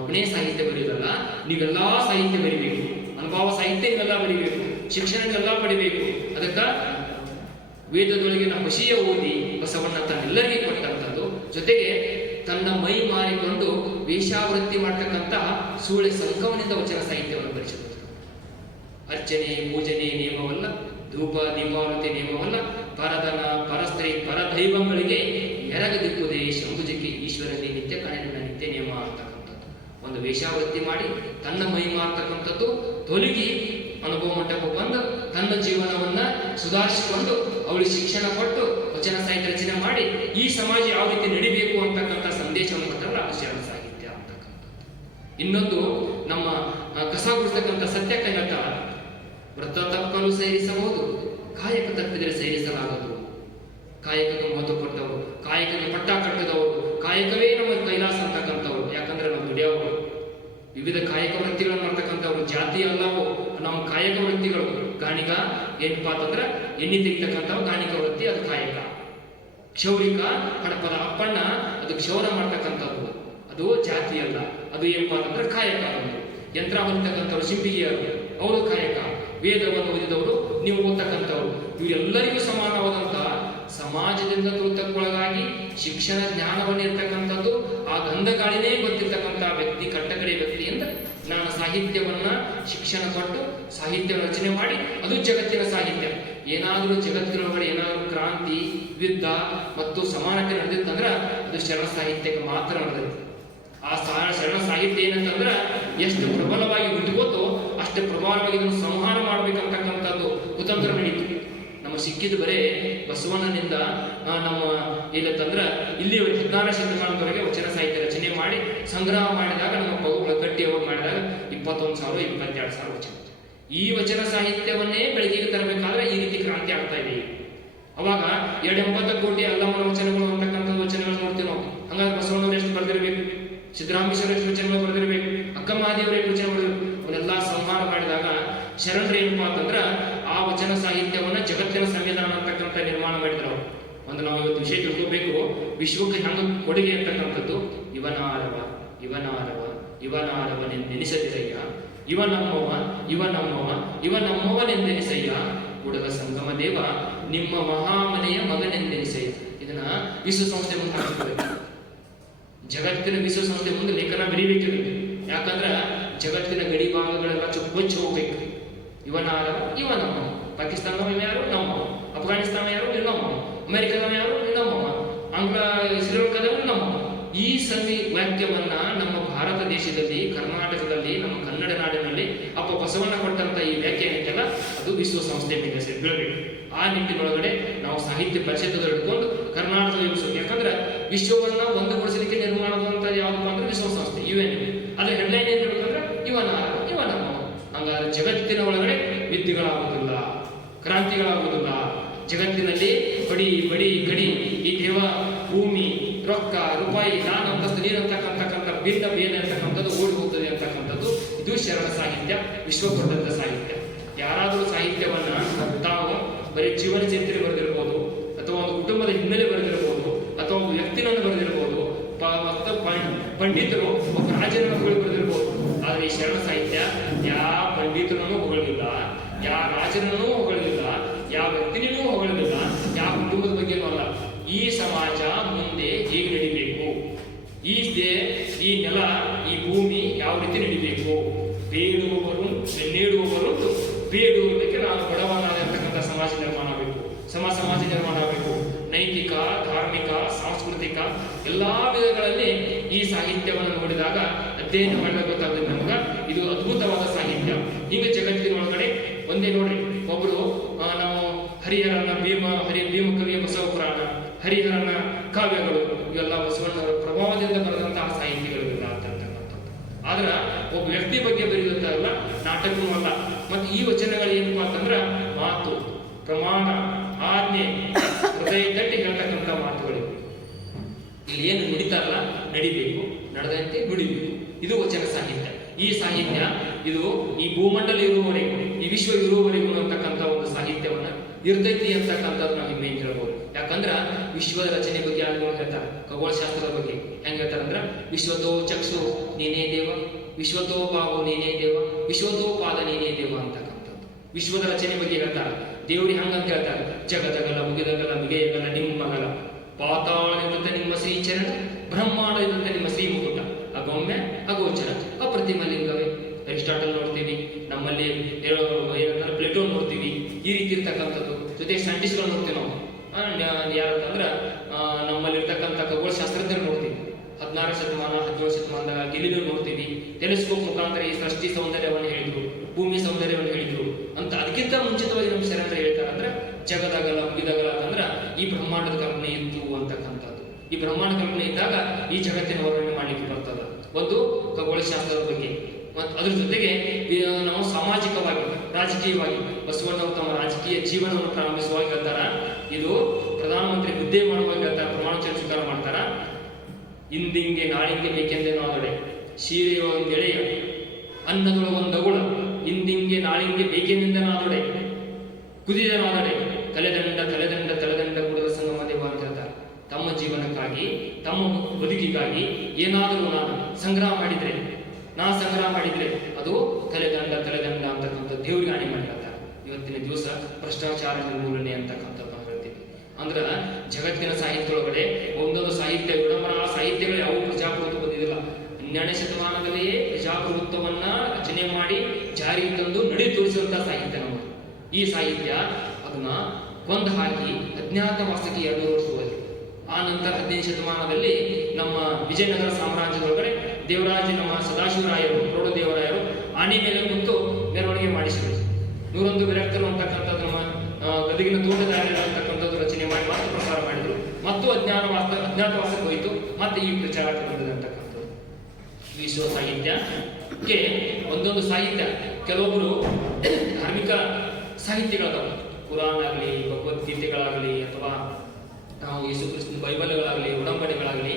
ಒಬ್ಬನೇ ಸಾಹಿತ್ಯ ಬರೆಯೋದಲ್ಲ, ನೀವೆಲ್ಲಾ ಸಾಹಿತ್ಯ ಬರಿಬೇಕು. ಅನುಭವ ಸಾಹಿತ್ಯ ಇವೆಲ್ಲ ಬರಿಬೇಕು. ಶಿಕ್ಷಣ ನೀವೆಲ್ಲ ಪಡಿಬೇಕು. ಅದಕ್ಕ ನಮ್ಮ ಖುಷಿಯ ಓದಿ ಬಸವಣ್ಣ ತನ್ನೆಲ್ಲರಿಗೂ ಕೊಟ್ಟಂಥದ್ದು ಜೊತೆಗೆ ತನ್ನ ಮೈ ಮಾರಿಕೊಂಡು ವೇಷಾವೃತ್ತಿ ಮಾಡ್ತಕ್ಕಂತಹ ಸೂಳೆ ಸಂಕವನಿಂದ ವಚನ ಸಾಹಿತ್ಯವನ್ನು ಬರಿಸಬಹುದು ಅರ್ಚನೆ, ಪೂಜನೆ ನಿಯಮವಲ್ಲ, ಧೂಪ ದೀಪಾವೃತಿ ನಿಯಮವಲ್ಲ ಪರದನ ಪರಸ್ತ್ರೀ, ಪರದೈವಗಳಿಗೆ ಎರಗದಿಕ್ಕುದೇ ಶಂಭುಜಕ್ಕೆ ಈಶ್ವರನೇ ನಿತ್ಯ ಕಾಣಿನ ನಿತ್ಯ ನಿಯಮ ಅಂತಕ್ಕಂಥದ್ದು ಒಂದು ವೇಷಾವೃತ್ತಿ ಮಾಡಿ ತನ್ನ ಮೈ ಮಾಡ್ತಕ್ಕಂಥದ್ದು ತೊಲಗಿ ಅನುಭವ ಮಟ್ಟಕ್ಕೆ ಬಂದು ತನ್ನ ಜೀವನವನ್ನ ಸುಧಾರಿಸಿಕೊಂಡು ಅವಳಿಗೆ ಶಿಕ್ಷಣ ಕೊಟ್ಟು ವಚನ ಸಾಹಿತ್ಯ ರಚನೆ ಮಾಡಿ ಈ ಸಮಾಜ ಯಾವ ರೀತಿ ನಡಿಬೇಕು ಅಂತಕ್ಕಂಥ ಸಂದೇಶವನ್ನು ಕೊಟ್ಟಲ್ಲ ಶರಣ ಸಾಹಿತ್ಯ ಅಂತಕ್ಕಂಥದ್ದು. ಇನ್ನೊಂದು ನಮ್ಮ ಕಸ ಗುಡಿಸ್ತಕ್ಕಂಥ ಸತ್ಯ ಹೇಳ್ತಾಳ ವೃತ್ತ ತಪ್ಪನ್ನು ಸೇರಿಸಬಹುದು, ಕಾಯಕ ತಪ್ಪಿದರೆ ಸೇರಿಸಲಾಗದು. ಕಾಯಕಕ್ಕೆ ಮಹತ್ವ ಕೊಟ್ಟವರು, ಕಾಯಕನೇ ಪಟ್ಟ ಕಟ್ಟಿದವರು, ಕಾಯಕವೇ ನಮ್ಮ ಕೈಲಾಸ ಅಂತಕ್ಕಂಥವ್ರು ಯಾಕಂದ್ರೆ ನಾವು ದುಡಿಯೋರು ವಿವಿಧ ಕಾಯಕ ವೃತ್ತಿಗಳನ್ನು ಮಾಡ್ತಕ್ಕಂಥವ್ರು ಜಾತಿ ಅಲ್ಲವೋ, ನಮ್ಮ ಕಾಯಕ ವೃತ್ತಿಗಳು. ಗಾಣಿಗ ಏನಪ್ಪ ಅಂತಂದ್ರೆ ಎಣ್ಣೆ ತೆಗಿತಕ್ಕಂಥವು ಗಾಣಿಕ ವೃತ್ತಿ, ಅದು ಕಾಯಕ. ಕ್ಷೌರಿಕ, ಹಡಪದ ಅಪ್ಪಣ್ಣ, ಅದು ಕ್ಷೌರ ಮಾಡ್ತಕ್ಕಂಥದ್ದು. ಅದು ಜಾತಿ ಅಲ್ಲ. ಅದು ಏನಪ್ಪ ಅಂತಂದ್ರೆ ಕಾಯಕ ಒಂದು. ಯಂತ್ರ ಬಂದಿರ್ತಕ್ಕಂಥವ್ರು ಸಿಂಪಿಗೆಯವರು ಅವರು ಕಾಯಕ. ವೇದವನ್ನು ಓದಿದವರು, ನೀವು ಓದ್ತಕ್ಕಂಥವ್ರು. ಇವರೆಲ್ಲರಿಗೂ ಸಮಾನವಾದಂತಹ ತುಳಿತಕ್ಕೊಳಗಾಗಿ ಶಿಕ್ಷಣ ಜ್ಞಾನವನ್ನಿರ್ತಕ್ಕಂಥದ್ದು ಆ ಗಂಧ ಗಾಳಿನೇ ಗೊತ್ತಿರ್ತಕ್ಕಂಥ ವ್ಯಕ್ತಿ, ಕಟ್ಟಕಡೆ ವ್ಯಕ್ತಿಯಿಂದ ನಾನು ಸಾಹಿತ್ಯವನ್ನ ಶಿಕ್ಷಣ ಕೊಟ್ಟು ಸಾಹಿತ್ಯ ರಚನೆ ಮಾಡಿ, ಅದು ಜಗತ್ತಿನ ಸಾಹಿತ್ಯ. ಏನಾದರೂ ಜಗತ್ತಿನೊಳಗಡೆ ಏನಾದರೂ ಕ್ರಾಂತಿ, ಯುದ್ಧ ಮತ್ತು ಸಮಾನತೆ ನಡೆದಿತ್ತಂದ್ರೆ ಅದು ಶರಣ ಸಾಹಿತ್ಯಕ್ಕೆ ಮಾತ್ರ ನಡೆದಿತ್ತು ಆ ಶರಣ ಸಾಹಿತ್ಯ ಏನಂತಂದ್ರೆ ಎಷ್ಟು ಪ್ರಬಲವಾಗಿ ಹುಟ್ಟುಕೋತೋ ಅಷ್ಟು ಪ್ರಬಲವಾಗಿ ಇದನ್ನು ಸಂಹಾರ ಮಾಡಬೇಕಂತಕ್ಕಂಥದ್ದು ಕುತಂತ್ರ ನಡೀತು. ನಮ್ಮ ಸಿಕ್ಕಿದ ಬರೇ ಬಸವಣ್ಣನಿಂದ ನಮ್ಮ ಏನಂತಂದ್ರೆ, ಇಲ್ಲಿ ಹದಿನಾರು ಶತಮಾನದವರೆಗೆ ವಚನ ಸಾಹಿತ್ಯ ರಚನೆ ಮಾಡಿ, ಸಂಗ್ರಹ ಮಾಡಿದಾಗ ನಮ್ಮ ಪಗುಗಳ ಗಟ್ಟಿಯವರು ಮಾಡಿದಾಗ ಇಪ್ಪತ್ತೊಂದು ಸಾವಿರ, ಇಪ್ಪತ್ತೆರಡು ಸಾವಿರ ವಚನ ಈ ವಚನ ಸಾಹಿತ್ಯವನ್ನೇ ಬೆಳಕಿಗೆ ತರಬೇಕಾದ್ರೆ ಈ ರೀತಿ ಕ್ರಾಂತಿ ಆಗ್ತಾ ಇದೆ. ಅವಾಗ ಎರಡು ಎಂಬತ್ತು ಕೋಟಿ ಅಲ್ಲಮ್ಮನ ವಚನಗಳು ಅಂತಕ್ಕಂಥ ವಚನಗಳು ನೋಡ್ತೀವಿ ನಾವು. ಹಂಗಾದ್ರೆ ಬಸವಣ್ಣವ್ರು ಎಷ್ಟು ಬರೆದಿರಬೇಕು? ಸಿದ್ದರಾಮೇಶ್ವರ ಎಷ್ಟು ವಚನಗಳು ಬರೆದಿರಬೇಕು? ಅಕ್ಕ ಮಹಾದೇವರ ಎಷ್ಟು ವಚನ ಬರೆದಿರಬೇಕು ಅವನ್ನೆಲ್ಲ ಸಂಹಾರ ಮಾಡಿದಾಗ ಶರಣರು ಏನಪ್ಪಾ ಅಂತಂದ್ರ ಆ ವಚನ ಸಾಹಿತ್ಯವನ್ನ ಜಗತ್ತಿನ ಸಂವಿಧಾನ ಅಂತಕ್ಕಂಥ ನಿರ್ಮಾಣ ಮಾಡಿದ್ರು ಅವರು ಒಂದು ನಾವು ಇವತ್ತು ವಿಷಯ ತಿಳ್ಕೋಬೇಕು. ವಿಶ್ವಕ್ಕೆ ಹೆಂಗ ಕೊಡುಗೆ ಅಂತಕ್ಕಂಥದ್ದು ಇವನಾರವ ಇವನಾರವ ಇವನಾರವನೆಂದೆನಿಸದಿರಯ್ಯ ಇವ ನಮ್ಮವ ಇವ ನಮ್ಮವ ಇವ ನಮ್ಮವನೆಂದೆನಿಸಯ್ಯ ಕೂಡಲ ಸಂಗಮ ದೇವ, ನಿಮ್ಮ ಮಹಾಮನೆಯ ಮಗನೆಂದೆನಿಸಯ್ಯ. ಇದನ್ನ ವಿಶ್ವಸಂಸ್ಥೆ ಮುಂದೆ ಜಗತ್ತಿನ ವಿಶ್ವಸಂಸ್ಥೆ ಮುಂದೆ ಲೇಖನ ಬರೀಬೇಕಿರುತ್ತೆ. ಯಾಕಂದ್ರ ಜಗತ್ತಿನ ಗಡಿ ಭಾಗಗಳೆಲ್ಲ ಚುಚ್ಚಿ ಹೋಗ್ಬೇಕು. ಇವನಾರವ ಇವ ನಮ್ಮ ಪಾಕಿಸ್ತಾನದವ ಯಾರು? ನಮ್ಮ ಅಫ್ಘಾನಿಸ್ತಾನ ಯಾರು? ನಮ್ಮ ಅಮೆರಿಕದವ ಯಾರು ಇವ್ ನಮ್ಮ ಆಂಗ್ಲ ಶ್ರೀಲಂಕಾದವರು ನಮ್ಮ ಈ ಸನ್ನಿ ವಾಕ್ಯವನ್ನ ನಮ್ಮ ಭಾರತ ದೇಶದಲ್ಲಿ, ಕರ್ನಾಟಕದಲ್ಲಿ, ನಮ್ಮ ಕನ್ನಡ ನಾಡಿನಲ್ಲಿ ಅಪ್ಪ ಬಸವಣ್ಣ ಕೊಟ್ಟಂತ ಈ ವ್ಯಾಖ್ಯೆ ಏನಿದೆಯಲ್ಲ ಅದು ವಿಶ್ವಸಂಸ್ಥೆ ಸಂಸ್ಥೆ ಸೇರಿ ಬೆಳಗ್ಗೆ ಆ ನಿಟ್ಟಿನೊಳಗಡೆ ನಾವು ಸಾಹಿತ್ಯ ಪರಿಷತ್ತು ಹಿಡ್ಕೊಂಡು ಕರ್ನಾಟಕದ ವಿಶ್ವ ಯಾಕಂದ್ರೆ ವಿಶ್ವವನ್ನ ಒಂದುಗೊಳಿಸಲಿಕ್ಕೆ ನಿರ್ಮಾಣವಾದಂತ ಯಾವ್ದಪ್ಪ ಅಂದ್ರೆ ವಿಶ್ವಸಂಸ್ಥೆ ಯು ಎನ್ ಅದ್ರ ಹೆಡ್ಲೈನ್ ಏನ್ ಹೇಳ್ಬೇಕಂದ್ರೆ ಇವನ ಇವನ ಹಂಗಾದ್ರೆ ಜಗತ್ತಿನ ಒಳಗಡೆ ವಿದ್ಯೆಗಳಾಗುವುದಿಲ್ಲ, ಕ್ರಾಂತಿಗಳಾಗುವುದಿಲ್ಲ ಜಗತ್ತಿನಲ್ಲಿ ಬಡಿ ಬಡಿ, ಗಡಿ, ಈ ದೇವ, ಭೂಮಿ, ರೊಕ್ಕ, ರೂಪಾಯಿ ನಾನು ಅಂತಸ್ತು ನೀರು ಅಂತಕ್ಕಂತಕ್ಕಂಥ ಭಿನ್ನ ಭೇದ ಅಂತಕ್ಕಂಥದ್ದು ಓಡಿ ಹೋಗ್ತದೆ ಅಂತಕ್ಕಂಥದ್ದು ಇದು ಶರಣ ಸಾಹಿತ್ಯ ವಿಶ್ವಪ್ರದತ್ತ ಸಾಹಿತ್ಯ. ಯಾರಾದರೂ ಸಾಹಿತ್ಯವನ್ನ ತಾವು ಬರೀ ಜೀವನ ಚರಿತ್ರೆ ಬರೆದಿರ್ಬೋದು, ಅಥವಾ ಒಂದು ಕುಟುಂಬದ ಹಿನ್ನೆಲೆ ಬರೆದಿರ್ಬೋದು, ಅಥವಾ ಒಂದು ವ್ಯಕ್ತಿನನ್ನು ಬರೆದಿರ್ಬೋದು ಮತ್ತು ಪಂಡಿತರು ರಾಜನನ್ನು ಹೊಗಳಿ ಬರೆದಿರ್ಬೋದು, ಆದ್ರೆ ಈ ಶರಣ ಸಾಹಿತ್ಯ ಯಾವ ಪಂಡಿತರನ್ನು ಹೊಗಳಿಲ್ಲ ಯಾವ ರಾಜನನ್ನೂ ಹೊಗಳಿಲ್ಲ ಯಾವ ವ್ಯಕ್ತಿನೂ ಹೊಗಳಿಲ್ಲ ಯಾವ ಕುಟುಂಬದ ಬಗ್ಗೆನೂ ಅಲ್ಲ ಈ ಸಮಾಜ ಮುಂದೆ ಹೇಗೆ ನಡಿಬೇಕು? ಈ ಈ ನೆಲ, ಈ ಭೂಮಿ ಯಾವ ರೀತಿ ನಡಿಬೇಕು? ಬೇಡುವವರು ನೀಡುವವರು ಬೇಡುವುದಕ್ಕೆ ನಾವು ಬಡವನಾಗಿರ್ತಕ್ಕಂಥ ಸಮಾಜ ನಿರ್ಮಾಣ ಆಗಬೇಕು. ಸಮ, ಸಮಾಜ ನಿರ್ಮಾಣ ಆಗಬೇಕು. ನೈತಿಕ, ಧಾರ್ಮಿಕ, ಸಾಂಸ್ಕೃತಿಕ ಎಲ್ಲಾ ವಿಧಗಳಲ್ಲಿ ಈ ಸಾಹಿತ್ಯವನ್ನು ನೋಡಿದಾಗ ಅಧ್ಯಯನ ಮಾಡಿದಾಗ ಗೊತ್ತಾಗ್ತದೆ ನಮ್ಗ. ಇದು ಅದ್ಭುತವಾದ ಸಾಹಿತ್ಯ. ಹಿಂಗೆ ಜಗತ್ತಿನ ಒಳಗಡೆ ಒಂದೇ ನೋಡ್ರಿ, ಒಬ್ರು ನಾವು ಹರಿಹರನ ಭೀಮ, ಹರಿ ಭೀಮ ಕವಿಯ ಬಸವ ಹರಿಹರನ ಕಾವ್ಯಗಳು ಇವೆಲ್ಲ ಬಸವಣ್ಣವರ ಪ್ರಭಾವದಿಂದ ಬರೆದಂತಹ ಸಾಹಿತ್ಯಗಳಿಲ್ಲ ಅಂತಕ್ಕಂಥದ್ದು. ಆದ್ರೆ ಒಬ್ಬ ವ್ಯಕ್ತಿ ಬಗ್ಗೆ ಬರೆಯುತ್ತಲ್ಲ ನಾಟಕವೂ ಅಲ್ಲ. ಮತ್ತೆ ಈ ವಚನಗಳು ಏನಪ್ಪಾ ಅಂತಂದ್ರೆ ಮಾತು, ಪ್ರಮಾಣ, ಆಜ್ಞೆ, ಹೃದಯ ತಟ್ಟಿ ಹೇಳ್ತಕ್ಕಂಥ ಮಾತುಗಳು. ಇಲ್ಲಿ ಏನು ನುಡಿತಾರಲ್ಲ, ನಡಿಬೇಕು, ನಡೆದಂತೆ ನುಡಿಬೇಕು. ಇದು ವಚನ ಸಾಹಿತ್ಯ. ಈ ಸಾಹಿತ್ಯ ಇದು ಈ ಭೂಮಂಡಲ ಇರುವವರೆಗೂ, ಈ ವಿಶ್ವ ಇರುವವರೆಗೂ ಅಂತಕ್ಕಂಥ ಒಂದು ಸಾಹಿತ್ಯವನ್ನ ಇರ್ತೈತಿ ಅಂತಕ್ಕಂಥದ್ದು ನಾವು ಹೆಮ್ಮೆ ಹೇಳ್ಬೋದು ಯಾಕಂದ್ರ ವಿಶ್ವದ ರಚನೆ ಬಗ್ಗೆ ಹೇಳ್ತಾರ ಹೇಳ್ತಾರೆ, ಖಗೋಳಶಾಸ್ತ್ರದ ಬಗ್ಗೆ. ಹೆಂಗ್ ಹೇಳ್ತಾರಂದ್ರ ವಿಶ್ವತೋ ಚಕ್ಷು ನೀನೇ ದೇವ, ವಿಶ್ವತೋ ಬಾಹು ನೀನೇ ದೇವ, ವಿಶ್ವತೋ ಪಾದ ನೀನೇ ದೇವ ಅಂತಕ್ಕಂಥದ್ದು. ವಿಶ್ವದ ರಚನೆ ಬಗ್ಗೆ ಹೇಳ್ತಾರೆ, ದೇವ್ರಿ ಹಂಗಂತ ಹೇಳ್ತಾರೆ, ಜಗದಗಲ ಮುಗಿದಗಲ, ಮಿಗೆಯಗಲ, ನಿಮ್ಮಗಲ ಪಾತಾಳದಿಂದ ನಿಮ್ಮ ಶ್ರೀ ಚರಣ ಬ್ರಹ್ಮಾಂಡದಿಂದ ನಿಮ್ಮ ಶ್ರೀ ಮುಕುಟ ಅಗೌಮ್ಯ, ಅಗೋಚರ, ಅಪ್ರತಿಮ ಲಿಂಗವೇ. ಅರಿಸ್ಟಾಟಲ್ ನೋಡ್ತೀವಿ, ನಮ್ಮಲ್ಲಿ ಪ್ಲೇಟೋ ನೋಡ್ತೀವಿ. ಈ ರೀತಿ ಇರ್ತಕ್ಕಂಥದ್ದು. ಜೊತೆ ಸೈಂಟಿಸ್ಟ್ಗಳು ನೋಡ್ತೀವಿ ನಾವು. ಯಾರಂತಂದ್ರ ನಮ್ಮಲ್ಲಿರ್ತಕ್ಕಂಥ ಖಗೋಳ ಶಾಸ್ತ್ರಜ್ಞರು ನೋಡ್ತೀವಿ. ಹದಿನಾರು ಶತಮಾನ, ಹದಿನೇಳು ಶತಮಾನದಾಗ ಗೆಲಿಲು ನೋಡ್ತೀವಿ. ಟೆಲಿಸ್ಕೋಪ್ ಮುಖಾಂತರ ಈ ಸೃಷ್ಟಿ ಸೌಂದರ್ಯವನ್ನು ಹೇಳಿದ್ರು, ಭೂಮಿ ಸೌಂದರ್ಯವನ್ನು ಹೇಳಿದ್ರು ಅಂತ ಅದಕ್ಕಿಂತ ಮುಂಚಿತವಾಗಿ ನಮ್ಮ ಶರಣರು ಹೇಳ್ತಾರೆ ಅಂದ್ರೆ ಜಗದಾಗಲ್ಲ ಮುಗಿದಾಗಲ್ಲ ಅಂದ್ರ ಈ ಬ್ರಹ್ಮಾಂಡದ ಕಲ್ಪನೆ ಇತ್ತು ಅಂತಕ್ಕಂಥದ್ದು. ಈ ಬ್ರಹ್ಮಾಂಡ ಕಲ್ಪನೆ ಇದ್ದಾಗ ಈ ಜಗತ್ತಿನ ವರ್ಣನೆ ಮಾಡ್ಲಿಕ್ಕೆ ಬರ್ತದ. ಒಂದು ಖಗೋಳಶಾಸ್ತ್ರದ ಬಗ್ಗೆ. ಮತ್ತು ಅದ್ರ ಜೊತೆಗೆ ನಾವು ರಾಜಕೀಯವಾಗಿ ಬಸವಣ್ಣವರು ತಮ್ಮ ರಾಜಕೀಯ ಜೀವನವನ್ನು ಪ್ರಾರಂಭಿಸುವಾಗ ಹೇಳ್ತಾರ, ಇದು ಪ್ರಧಾನಮಂತ್ರಿ ಹುದ್ದೆ ಮಾಡುವಾಗ ಹೇಳ್ತಾರ, ಪ್ರಮಾಣ ವಚನ ಸ್ವೀಕಾರ ಮಾಡ್ತಾರ. ಇಂದಿಂಗೆ ನಾಳಿಂಗೆ ಬೇಕೆಂದೇ ನಾದೊಡೆ ಸೀರೆಯ ಒಂದು ಎಳೆಯ ಅನ್ನದೊಳಗೊಂದು ಅಗುಳ ಇಂದಿಂಗೆ ನಾಳಿಂಗೆ ಬೇಕೆಂದಿಂದ ನಾದೊಡೆ ಕುದಿದ ನಾದೊಡೆ ತಲೆದಂಡ ತಲೆದಂಡ ತಲೆದಂಡ ಕುಡದ ಸಂಗಮ ದೇವ ಅಂತ ಹೇಳ್ತಾರೆ. ತಮ್ಮ ಜೀವನಕ್ಕಾಗಿ, ತಮ್ಮ ಬದುಕಿಗಾಗಿ ಏನಾದರೂ ನಾನು ಸಂಗ್ರಹ ಮಾಡಿದ್ರೆ, ನಾ ಸಂಗ್ರಹ ಮಾಡಿದ್ರೆ ಅದು ತಲೆದಂಡ ತಲೆದಂಡ ಅಂತಕ್ಕಂಥ ದೇವ್ರಿಗೆ ಹಾನಿ ಮಾಡಿರ್ತಾರೆ ಇವತ್ತಿನ ದಿವಸ ಭ್ರಷ್ಟಾಚಾರ ನಿರ್ಮೂಲನೆ ಅಂತಕ್ಕಂಥದ್ದು ನಾವು ಹೇಳ್ತೀವಿ ಅಂದ್ರ ಜಗತ್ತಿನ ಸಾಹಿತ್ಯ ಒಳಗಡೆ ಒಂದೊಂದು ಸಾಹಿತ್ಯ ವಿಡಂಬನ ಸಾಹಿತ್ಯಗಳು ಯಾವ ಪ್ರಜಾಪ್ರಭುತ್ವ ಬಂದಿದಿಲ್ಲ ಹನ್ನೆರಡನೇ ಶತಮಾನದಲ್ಲಿಯೇ ಪ್ರಜಾಪ್ರಭುತ್ವವನ್ನ ರಚನೆ ಮಾಡಿ ಜಾರಿಗೆ ತಂದು ನಡೆ ತೋರಿಸುವಂತಹ ಸಾಹಿತ್ಯ ನಮ್ಮದು ಈ ಸಾಹಿತ್ಯ ಅದನ್ನ ಕೊಂದು ಹಾಕಿ ಅಜ್ಞಾತವಾಸಕ್ಕೆ ಎರಡು ವರ್ಷ ಆ ನಂತರ ಹದಿನೈದು ಶತಮಾನದಲ್ಲಿ ನಮ್ಮ ವಿಜಯನಗರ ಸಾಮ್ರಾಜ್ಯದೊಳಗಡೆ ದೇವರಾಜ ನಮ್ಮ ಸದಾಶಿವರಾಯರು, ಪ್ರೌಢದೇವರಾಯರು ಆನೆ ಮೇಲೆ ಕುಂತು ಮೆರವಣಿಗೆ ಮಾಡಿಸಿದರು. ನೂರೊಂದು ವಿರಕ್ತರು ಅಂತಕ್ಕಂಥದ್ದು ನಮ್ಮ ಗದಗಿನ ತೋಟದಾರಿ ಅಂತಕ್ಕಂಥದ್ದು ರಚನೆ ಮಾಡಿ ಮಾತ್ರ ಪ್ರಸಾರ ಮಾಡಿದರು. ಮತ್ತು ಅಜ್ಞಾನವಾಸ, ಅಜ್ಞಾತವಾಸಕ್ಕೆ ಹೋಯಿತು. ಮತ್ತೆ ಈ ಪ್ರಚಾರಕ್ಕೆ ಬಂದಿದೆ ಅಂತಕ್ಕಂಥದ್ದು. ವಿಶ್ವ ಸಾಹಿತ್ಯಕ್ಕೆ ಒಂದೊಂದು ಸಾಹಿತ್ಯ. ಕೆಲವೊಬ್ಬರು ಧಾರ್ಮಿಕ ಸಾಹಿತ್ಯಗಳದಾವ. ಪುರಾಣ ಆಗಲಿ ಭಗವದ್ಗೀತೆಗಳಾಗಲಿ ಅಥವಾ ನಾವು ಯೇಸು ಕ್ರಿಸ್ತನ ಬೈಬಲ್ಗಳಾಗಲಿ, ಉಡಂಬಡೆಗಳಾಗಲಿ,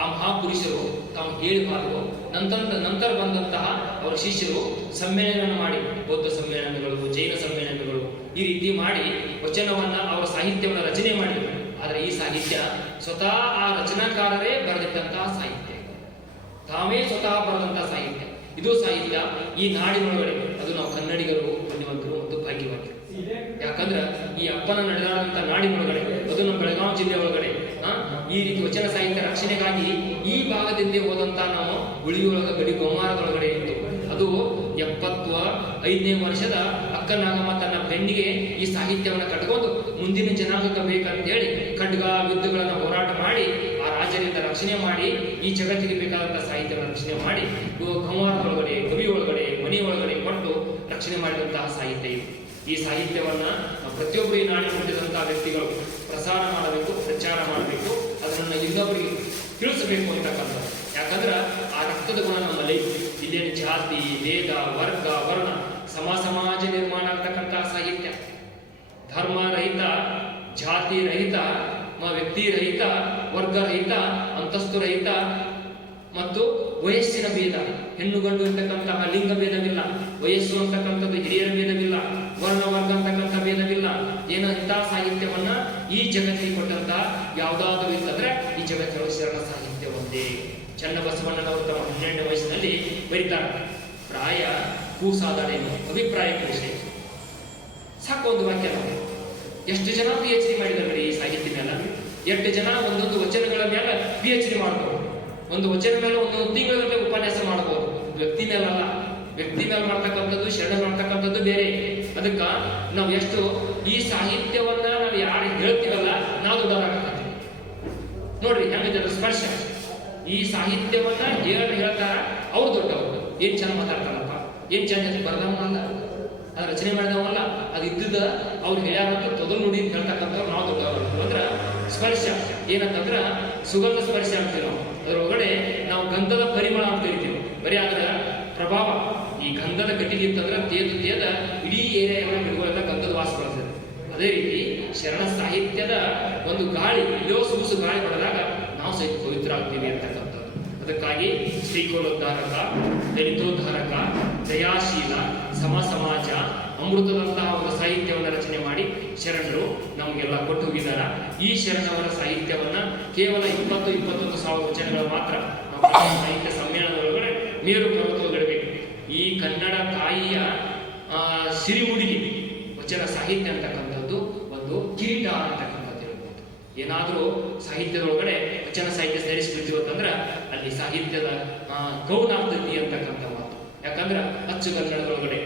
ಆ ಮಹಾಪುರುಷರು ತಾವು ಹೇಳಿಬಾರದು ನಂತರ ನಂತರ ಬಂದಂತಹ ಅವರ ಶಿಷ್ಯರು ಸಮ್ಮೇಳನ ಮಾಡಿ, ಬೌದ್ಧ ಸಮ್ಮೇಳನಗಳು, ಜೈನ ಸಮ್ಮೇಳನಗಳು ಈ ರೀತಿ ಮಾಡಿ ವಚನವನ್ನ ಅವರ ಸಾಹಿತ್ಯವನ್ನು ರಚನೆ ಮಾಡಿದರು. ಆದರೆ ಈ ಸಾಹಿತ್ಯ ಸ್ವತಃ ಆ ರಚನಾಕಾರರೇ ಬರೆದಿದ್ದಂತಹ ಸಾಹಿತ್ಯ ತಾವೇ ಸ್ವತಃ ಬರೆದಂತಹ ಸಾಹಿತ್ಯ. ಇದು ಸಾಹಿತ್ಯ ಈ ನಾಡಿನೊಳಗಡೆ. ಅದು ನಾವು ಕನ್ನಡಿಗರು ಪುಣ್ಯವಂತರು ಮತ್ತು ಭಾಗ್ಯವಾಗಿ ಯಾಕಂದ್ರ ಈ ಅಪ್ಪನ ನಡೆದಾಡಂತ ನಾಡಿನೊಳಗಡೆ, ಅದು ನಮ್ಮ ಬೆಳಗಾವಿ ಜಿಲ್ಲೆ ಒಳಗಡೆ ಈ ರೀತಿ ವಚನ ಸಾಹಿತ್ಯ ರಕ್ಷಣೆಗಾಗಿ ಈ ಭಾಗದಿಂದ ಹೋದಂತ ನಾವು ಉಳಿಯೊಳಗ ಗಡಿ ಗೋಮಾರದೊಳಗಡೆ ಇತ್ತು ಅದು ಎಪ್ಪತ್ತು ಐದನೇ ವರ್ಷದ ಅಕ್ಕ ನಾಗಮ್ಮ ತನ್ನ ಬೆನ್ನಿಗೆ ಈ ಸಾಹಿತ್ಯವನ್ನು ಕಟ್ಕೊಂಡು ಮುಂದಿನ ಜನಾಂಗಕ್ಕೆ ಬೇಕಂತ ಹೇಳಿ ಖಡ್ಗ, ಯುದ್ಧಗಳನ್ನು ಹೋರಾಟ ಮಾಡಿ, ಆ ರಾಜರಿಂದ ರಕ್ಷಣೆ ಮಾಡಿ, ಈ ಜಗತ್ತಿಗೆ ಬೇಕಾದಂತಹ ಸಾಹಿತ್ಯವನ್ನು ರಕ್ಷಣೆ ಮಾಡಿ ಗಂವಾರದೊಳಗಡೆ ಕವಿ ಒಳಗಡೆ ಮನೆ ಒಳಗಡೆ ಕೊಟ್ಟು ರಕ್ಷಣೆ ಮಾಡಿದಂತಹ ಸಾಹಿತ್ಯ ಇದು. ಈ ಸಾಹಿತ್ಯವನ್ನ ಪ್ರತಿಯೊಬ್ಬರಿಗೆ ನಾಡಿ ಹುಟ್ಟಿದಂತಹ ವ್ಯಕ್ತಿಗಳು ಪ್ರಸಾರ ಮಾಡಬೇಕು, ಪ್ರಚಾರ ಮಾಡಬೇಕು. ಅದನ್ನ ಇನ್ನೊಬ್ಬರಿಗೆ ತಿಳಿಸಬೇಕು ಅಂತಕ್ಕಂಥ. ಯಾಕಂದ್ರೆ ಆ ರಕ್ತದ ಗುಣ ನಮ್ಮಲ್ಲಿ ಇಲ್ಲೇನು ಜಾತಿ ಭೇದ ವರ್ಗ, ವರ್ಣ ಸಮ ಸಮಾಜ ನಿರ್ಮಾಣ ಆಗ್ತಕ್ಕಂತಹ ಸಾಹಿತ್ಯ. ಧರ್ಮ ರಹಿತ, ಜಾತಿ ರಹಿತ ವ್ಯಕ್ತಿ ರಹಿತ, ವರ್ಗ ರಹಿತ, ಅಂತಸ್ತು ರಹಿತ ಮತ್ತು ವಯಸ್ಸಿನ ಭೇದ, ಹೆಣ್ಣು ಗಂಡು ಅಂತಕ್ಕಂತಹ ಲಿಂಗ ಭೇದವಿಲ್ಲ, ವಯಸ್ಸು ಅಂತಕ್ಕಂಥದ್ದು ಹಿರಿಯರ ಭೇದವಿಲ್ಲ, ವರ್ಣ ವರ್ಗ ಅಂತಕ್ಕಂಥ ಭೇದವಿಲ್ಲ ಏನೋ ಇಂಥ ಸಾಹಿತ್ಯವನ್ನ ಈ ಜಗತ್ತಿಗೆ ಕೊಟ್ಟಂತಹ ಯಾವುದಾದ್ರೂ ಇತ್ತಂದ್ರೆ ಈ ಜಗತ್ತಿನ ಶರಣ ಸಾಹಿತ್ಯ ಒಂದೇ. ಚನ್ನಬಸವಣ್ಣನವರು ತಮ್ಮ ಹನ್ನೆರಡನೇ ವಯಸ್ಸಿನಲ್ಲಿ ಬರೀತಾರೆ. ಪ್ರಾಯ ಕೂಸಾದಡೇನು ಅಭಿಪ್ರಾಯ ಕೃಷಿ ಸಾಕು ಒಂದು ವಾಕ್ಯ ಎಷ್ಟು ಜನ ಪಿ ಎಚ್ ಡಿ ಮಾಡಿದ್ದಾರೆ ಈ ಸಾಹಿತ್ಯ ಮೇಲೆ ಎಷ್ಟು ಜನ ಒಂದೊಂದು ವಚನಗಳ ಮೇಲೆ ಪಿ ಎಚ್ ಡಿ ಮಾಡ್ಬೋದು. ಒಂದು ವಚನ ಮೇಲೆ ಒಂದೊಂದು ತಿಂಗಳ ಉಪನ್ಯಾಸ ಮಾಡಬಹುದು ವ್ಯಕ್ತಿ ಮೇಲಲ್ಲ ವ್ಯಕ್ತಿ ಮೇಲೆ ಮಾಡ್ತಕ್ಕಂಥದ್ದು, ಶರಣ ಮಾಡ್ತಕ್ಕಂಥದ್ದು ಬೇರೆ. ಅದಕ್ಕ ನಾವು ಎಷ್ಟು ಈ ಸಾಹಿತ್ಯವನ್ನ ನಾವು ಯಾರು ಹೇಳ್ತೀವಲ್ಲ, ನಾವು ಉದಾಹರಣೆ ನೋಡ್ರಿ ಹೆಂಗಿದೆ ಸ್ಪರ್ಶ. ಈ ಸಾಹಿತ್ಯವನ್ನ ಹೇಳ ಹೇಳ್ತಾರ, ಅವ್ರು ದೊಡ್ಡವರು. ಏನ್ ಚಂದ ಮಾತಾಡ್ತಾರಪ್ಪ? ಏನ್ ಚೆಂದ ಬರ್ದವನಲ್ಲ ಅದು ರಚನೆ ಮಾಡಿದವಲ್ಲ ಅದು ಇದ್ದದ ಅವ್ರು ಹೇಳ್ಯಾರಂತ ತೊದಲು ನುಡಿ ಅಂತ ಹೇಳ್ತಕ್ಕಂಥವ್ರು ನಾವು ದೊಡ್ಡವರು. ಅಂದ್ರ ಸ್ಪರ್ಶ. ಏನಂತಂದ್ರ ಸುಗಂಧ ಸ್ಪರ್ಶ ಅಂತೀವಿ ನಾವು. ಅದ್ರೊಳಗಡೆ ನಾವು ಗಂಧದ ಪರಿಮಳ ಅಂತ ಕರಿತೀವಿ. ಬರೀ ಅದರ ಪ್ರಭಾವ. ಈ ಗಂಧದ ಕಟ್ಟಿಗೆ ಅಂತಂದ್ರೆ ತೇದ ತೇದ ಇಡೀ ಏರಿಯಾ ಗಿಡಗಳೆಲ್ಲ ಗಂಧದ ವಾಸ ಬರ್ತದೆ ಅದೇ ರೀತಿ ಶರಣ ಸಾಹಿತ್ಯದ ಒಂದು ಗಾಳಿ, ಇಲ್ಲೋ ಸುಗುಸು ಗಾಳಿ ಪಡೆದಾಗ ನಾವು ಸಹಿತ ಪವಿತ್ರ ಆಗ್ತೀವಿ ಅಂತಕ್ಕಂಥದ್ದು. ಅದಕ್ಕಾಗಿ ಶ್ರೀಕೋಲೋದ್ಧಾರಕ, ದಲಿತೋದ್ಧಾರಕ ಜಯಾಶೀಲ ಸಮ ಸಮಾಜ ಅಮೃತದಂತಹ ಒಂದು ಸಾಹಿತ್ಯವನ್ನು ರಚನೆ ಮಾಡಿ ಶರಣರು ನಮಗೆಲ್ಲ ಕೊಟ್ಟು ಹೋಗಿದ್ದಾರ ಈ ಶರಣವರ ಸಾಹಿತ್ಯವನ್ನ ಕೇವಲ ಇಪ್ಪತ್ತು, ಇಪ್ಪತ್ತೊಂದು ಸಾವಿರ ವಚನಗಳು ಮಾತ್ರ ಸಾಹಿತ್ಯ ಸಮ್ಮೇಳನದೊಳಗಡೆ ಮೇರು ಪರ್ವತದೊಳಗಡೆ ಈ ಕನ್ನಡ ತಾಯಿಯ ಆ, ಸಿರಿಮುಡಿಗೆ ವಚನ ಸಾಹಿತ್ಯ ಅಂತಕ್ಕಂಥದ್ದು ಒಂದು ಕಿರೀಟ ಅಂತಕ್ಕಂಥದ್ದು ಹೇಳ್ಬೋದು ಏನಾದರೂ ಸಾಹಿತ್ಯದೊಳಗಡೆ ವಚನ ಸಾಹಿತ್ಯ ಸೇರಿಸ್ಬಿಡ್ತೀವಿ ಅಂತಂದ್ರೆ ಅಲ್ಲಿ ಸಾಹಿತ್ಯದ ಆ, ಗೌಣ ಆಗ್ತೈತಿ ಅಂತಕ್ಕಂಥ ಮಾತು. ಯಾಕಂದ್ರೆ ಅಚ್ಚು ಕನ್ನಡದೊಳಗಡೆ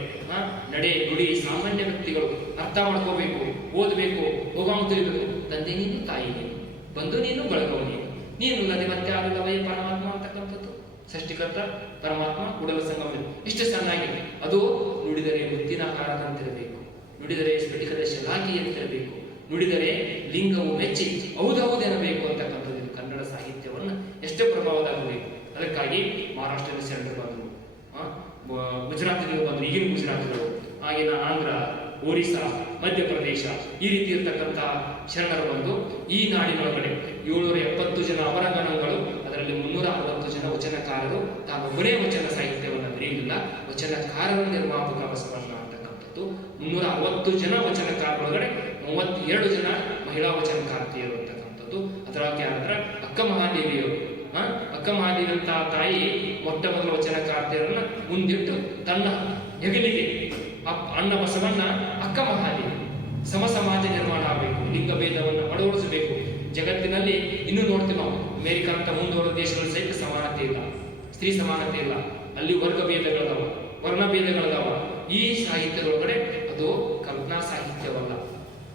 ನಡೆ ನುಡಿ ಸಾಮಾನ್ಯ ವ್ಯಕ್ತಿಗಳು ಅರ್ಥ ಮಾಡ್ಕೋಬೇಕು ಓದಬೇಕು ಹೋಗಾಮ ತಿಳಿಬೇಕು. ತಂದೆ ನೀನು ತಾಯಿ ನೀನು ಬಂದು ನೀನು ಬಳಗವು ನೀನು. ನೀನು ಇಲ್ಲದೆ ಮತ್ತೆ ಆಗಿಲ್ಲವೇ ಪರಮಾತ್ಮ ಅಂತಕ್ಕಂಥದ್ದು. ಸೃಷ್ಟಿಕರ್ತ ಪರಮಾತ್ಮ ಕೂಡಲ ಸಂಗಮ ಇಷ್ಟು ಚೆನ್ನಾಗಿದೆ ಅದು ನುಡಿದರೆ ಮುತ್ತಿನ ಹಾರದಂತಿರಬೇಕು ನುಡಿದರೆ ಸ್ಫಟಿಕದ ಶಲಾಕಿಯಂತಿರಬೇಕು ನುಡಿದರೆ ಲಿಂಗವು ಮೆಚ್ಚಿ ಹೌದೌದೆನಬೇಕು ಅಂತಕ್ಕಂಥದ್ದು ಕನ್ನಡ ಸಾಹಿತ್ಯವನ್ನು ಎಷ್ಟೇ ಪ್ರಭಾವದಾಗಬೇಕು. ಅದಕ್ಕಾಗಿ ಮಹಾರಾಷ್ಟ್ರದ ಸೆಂಟರ್ ಬಂದರು. ಗುಜರಾತಿನಿಂದ ಬಂದರು. ಈಗಿನ ಗುಜರಾತ್ಗಳು. ಆಗಿನ ಆಂಧ್ರ, ಒರಿಸ್ಸಾ, ಮಧ್ಯಪ್ರದೇಶ ಈ ರೀತಿ ಇರ್ತಕ್ಕಂಥ ಶರಣರು ಬಂದು ಈ ನಾಡಿನೊಳಗಡೆ ಏಳ್ನೂರ ಎಪ್ಪತ್ತು ಜನ ಅವರಂಗನಗಳು ಅದರಲ್ಲಿ ಮುನ್ನೂರ ಅರವತ್ತು ಜನ ವಚನಕಾರರು ತಾವೊಬ್ಬರೇ ವಚನ ಸಾಹಿತ್ಯವನ್ನು ಬರೆಯಲಿಲ್ಲ ವಚನಕಾರರ ನಿರ್ಮಾಪಕ ಬಸವಣ್ಣ ಅಂತಕ್ಕಂಥದ್ದು. ಮುನ್ನೂರ ಅರವತ್ತು ಜನ ವಚನಕಾರರೊಳಗಡೆ ಮೂವತ್ತೆರಡು ಜನ ಮಹಿಳಾ ವಚನಕಾರ್ತಿಯರು ಅಂತಕ್ಕಂಥದ್ದು. ಅದರೊಳಗೆ ಯಾರಂದ್ರೆ ಅಕ್ಕ ಮಹಾದೇವಿಯವರು ಅಕ್ಕ ಮಹಾದೇವಿಯಂತಹ ತಾಯಿ ಮೊಟ್ಟ ಮೊದಲ ವಚನಕಾರ್ತಿಯರನ್ನ ಮುಂದಿಟ್ಟು ತನ್ನ ಹೆಗಲಿಗೆ ಅಣ್ಣ ಬಸವಣ್ಣ, ಅಕ್ಕ ಮಹಾದೇವಿ, ಸಮ ಸಮಾಜ ನಿರ್ಮಾಣ ಆಗಬೇಕು, ಲಿಂಗಭೇದವನ್ನು ಅಳವಡಿಸಬೇಕು. ಜಗತ್ತಿನಲ್ಲಿ ಇನ್ನೂ ನೋಡ್ತೀವಿ ನಾವು. ಅಮೆರಿಕ ಅಂತ ಮುಂದುವರೆದ ದೇಶಗಳಲ್ಲಿ ಸಹಿತ ಸಮಾನತೆ ಇಲ್ಲ. ಸ್ತ್ರೀ ಸಮಾನತೆ ಇಲ್ಲ. ಅಲ್ಲಿ ವರ್ಗ ಭೇದಗಳದಾವ. ವರ್ಣ ಭೇದಗಳದಾವ. ಈ ಸಾಹಿತ್ಯದೊಳಗಡೆ ಅದು ಕಲ್ಪನಾ ಸಾಹಿತ್ಯವಲ್ಲ.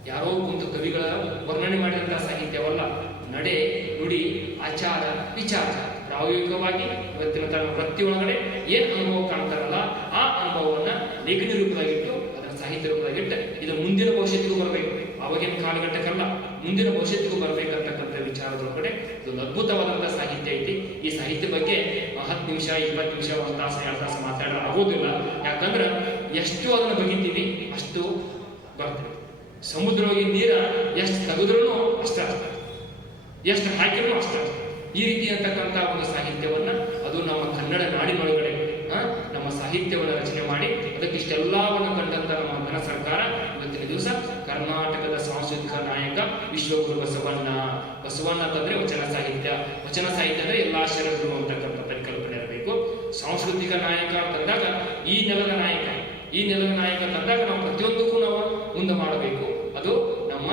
ಯಾರೋ ಒಂದು ಕವಿಗಳ ವರ್ಣನೆ ಮಾಡಿದಂತಹ ಸಾಹಿತ್ಯವಲ್ಲ. ನಡೆ, ನುಡಿ, ಆಚಾರ, ವಿಚಾರ. ಪ್ರಾಯೋಗಿಕವಾಗಿ ಇವತ್ತಿನ ತನ್ನ ವೃತ್ತಿ ಒಳಗಡೆ ಏನ್ ಅನುಭವ ಕಾಣ್ತಾರಲ್ಲ, ಆ ಅನುಭವವನ್ನ ಲೇಖನಿ ರೂಪದಾಗಿಟ್ಟು ಅದರ ಸಾಹಿತ್ಯ ರೂಪದಾಗಿಟ್ಟು, ಇದು ಮುಂದಿನ ಭವಿಷ್ಯಕ್ಕೂ ಬರಬೇಕು. ಅವಾಗಿನ ಕಾಲಘಟ್ಟಕ್ಕಲ್ಲ. ಮುಂದಿನ ಭವಿಷ್ಯಕ್ಕೂ ಬರ್ಬೇಕಂತಕ್ಕಂಥ ವಿಚಾರದೊಳಗಡೆ ಇದೊಂದು ಅದ್ಭುತವಾದಂತಹ ಸಾಹಿತ್ಯ ಐತಿ. ಈ ಸಾಹಿತ್ಯ ಬಗ್ಗೆ ಹತ್ತು ನಿಮಿಷ ಇಪ್ಪತ್ತು ನಿಮಿಷ, ಒಂದು ತಾಸು, ಎರಡು ತಾಸು ಮಾತಾಡೋ ಆಗೋದಿಲ್ಲ. ಯಾಕಂದ್ರೆ ಎಷ್ಟು ಅದನ್ನ ಬಗಿತೀವಿ ಅಷ್ಟು ಬರ್ತದೆ. ಸಮುದ್ರವಾಗಿ ನೀರ ಎಷ್ಟು ತೆಗೆದ್ರೂ ಅಷ್ಟ ಎಷ್ಟು ಹಾಕಿದ್ರು ಅಷ್ಟ ಈ ರೀತಿ ಅಂತಕ್ಕಂಥ ಒಂದು ಸಾಹಿತ್ಯವನ್ನ ಅದು ನಮ್ಮ ಕನ್ನಡ ನಾಡಿನೊಳಗಡೆ ನಮ್ಮ ಸಾಹಿತ್ಯವನ್ನು ರಚನೆ ಮಾಡಿ ಅದಕ್ಕೆ ಇಷ್ಟೆಲ್ಲವನ್ನು ಕಂಡಂತ ನಮ್ಮ ಸರ್ಕಾರ ಇವತ್ತಿನ ದಿವಸ ಕರ್ನಾಟಕದ ಸಾಂಸ್ಕೃತಿಕ ನಾಯಕ ವಿಶ್ವಗುರು ಬಸವಣ್ಣ ಬಸವಣ್ಣ ಅಂತಂದ್ರೆ ವಚನ ಸಾಹಿತ್ಯ. ವಚನ ಸಾಹಿತ್ಯ ಅಂದ್ರೆ ಎಲ್ಲಾ ಶರಣರು ಅಂತಕ್ಕಂಥ ಪರಿಕಲ್ಪನೆ ಇರಬೇಕು. ಸಾಂಸ್ಕೃತಿಕ ನಾಯಕ ಅಂತಂದಾಗ ಈ ನೆಲದ ನಾಯಕ. ಈ ನೆಲದ ನಾಯಕ ಅಂತಂದಾಗ ನಾವು ಪ್ರತಿಯೊಂದಕ್ಕೂ ನಾವು ಮುಂದೆ ಮಾಡಬೇಕು. ಅದು ನಮ್ಮ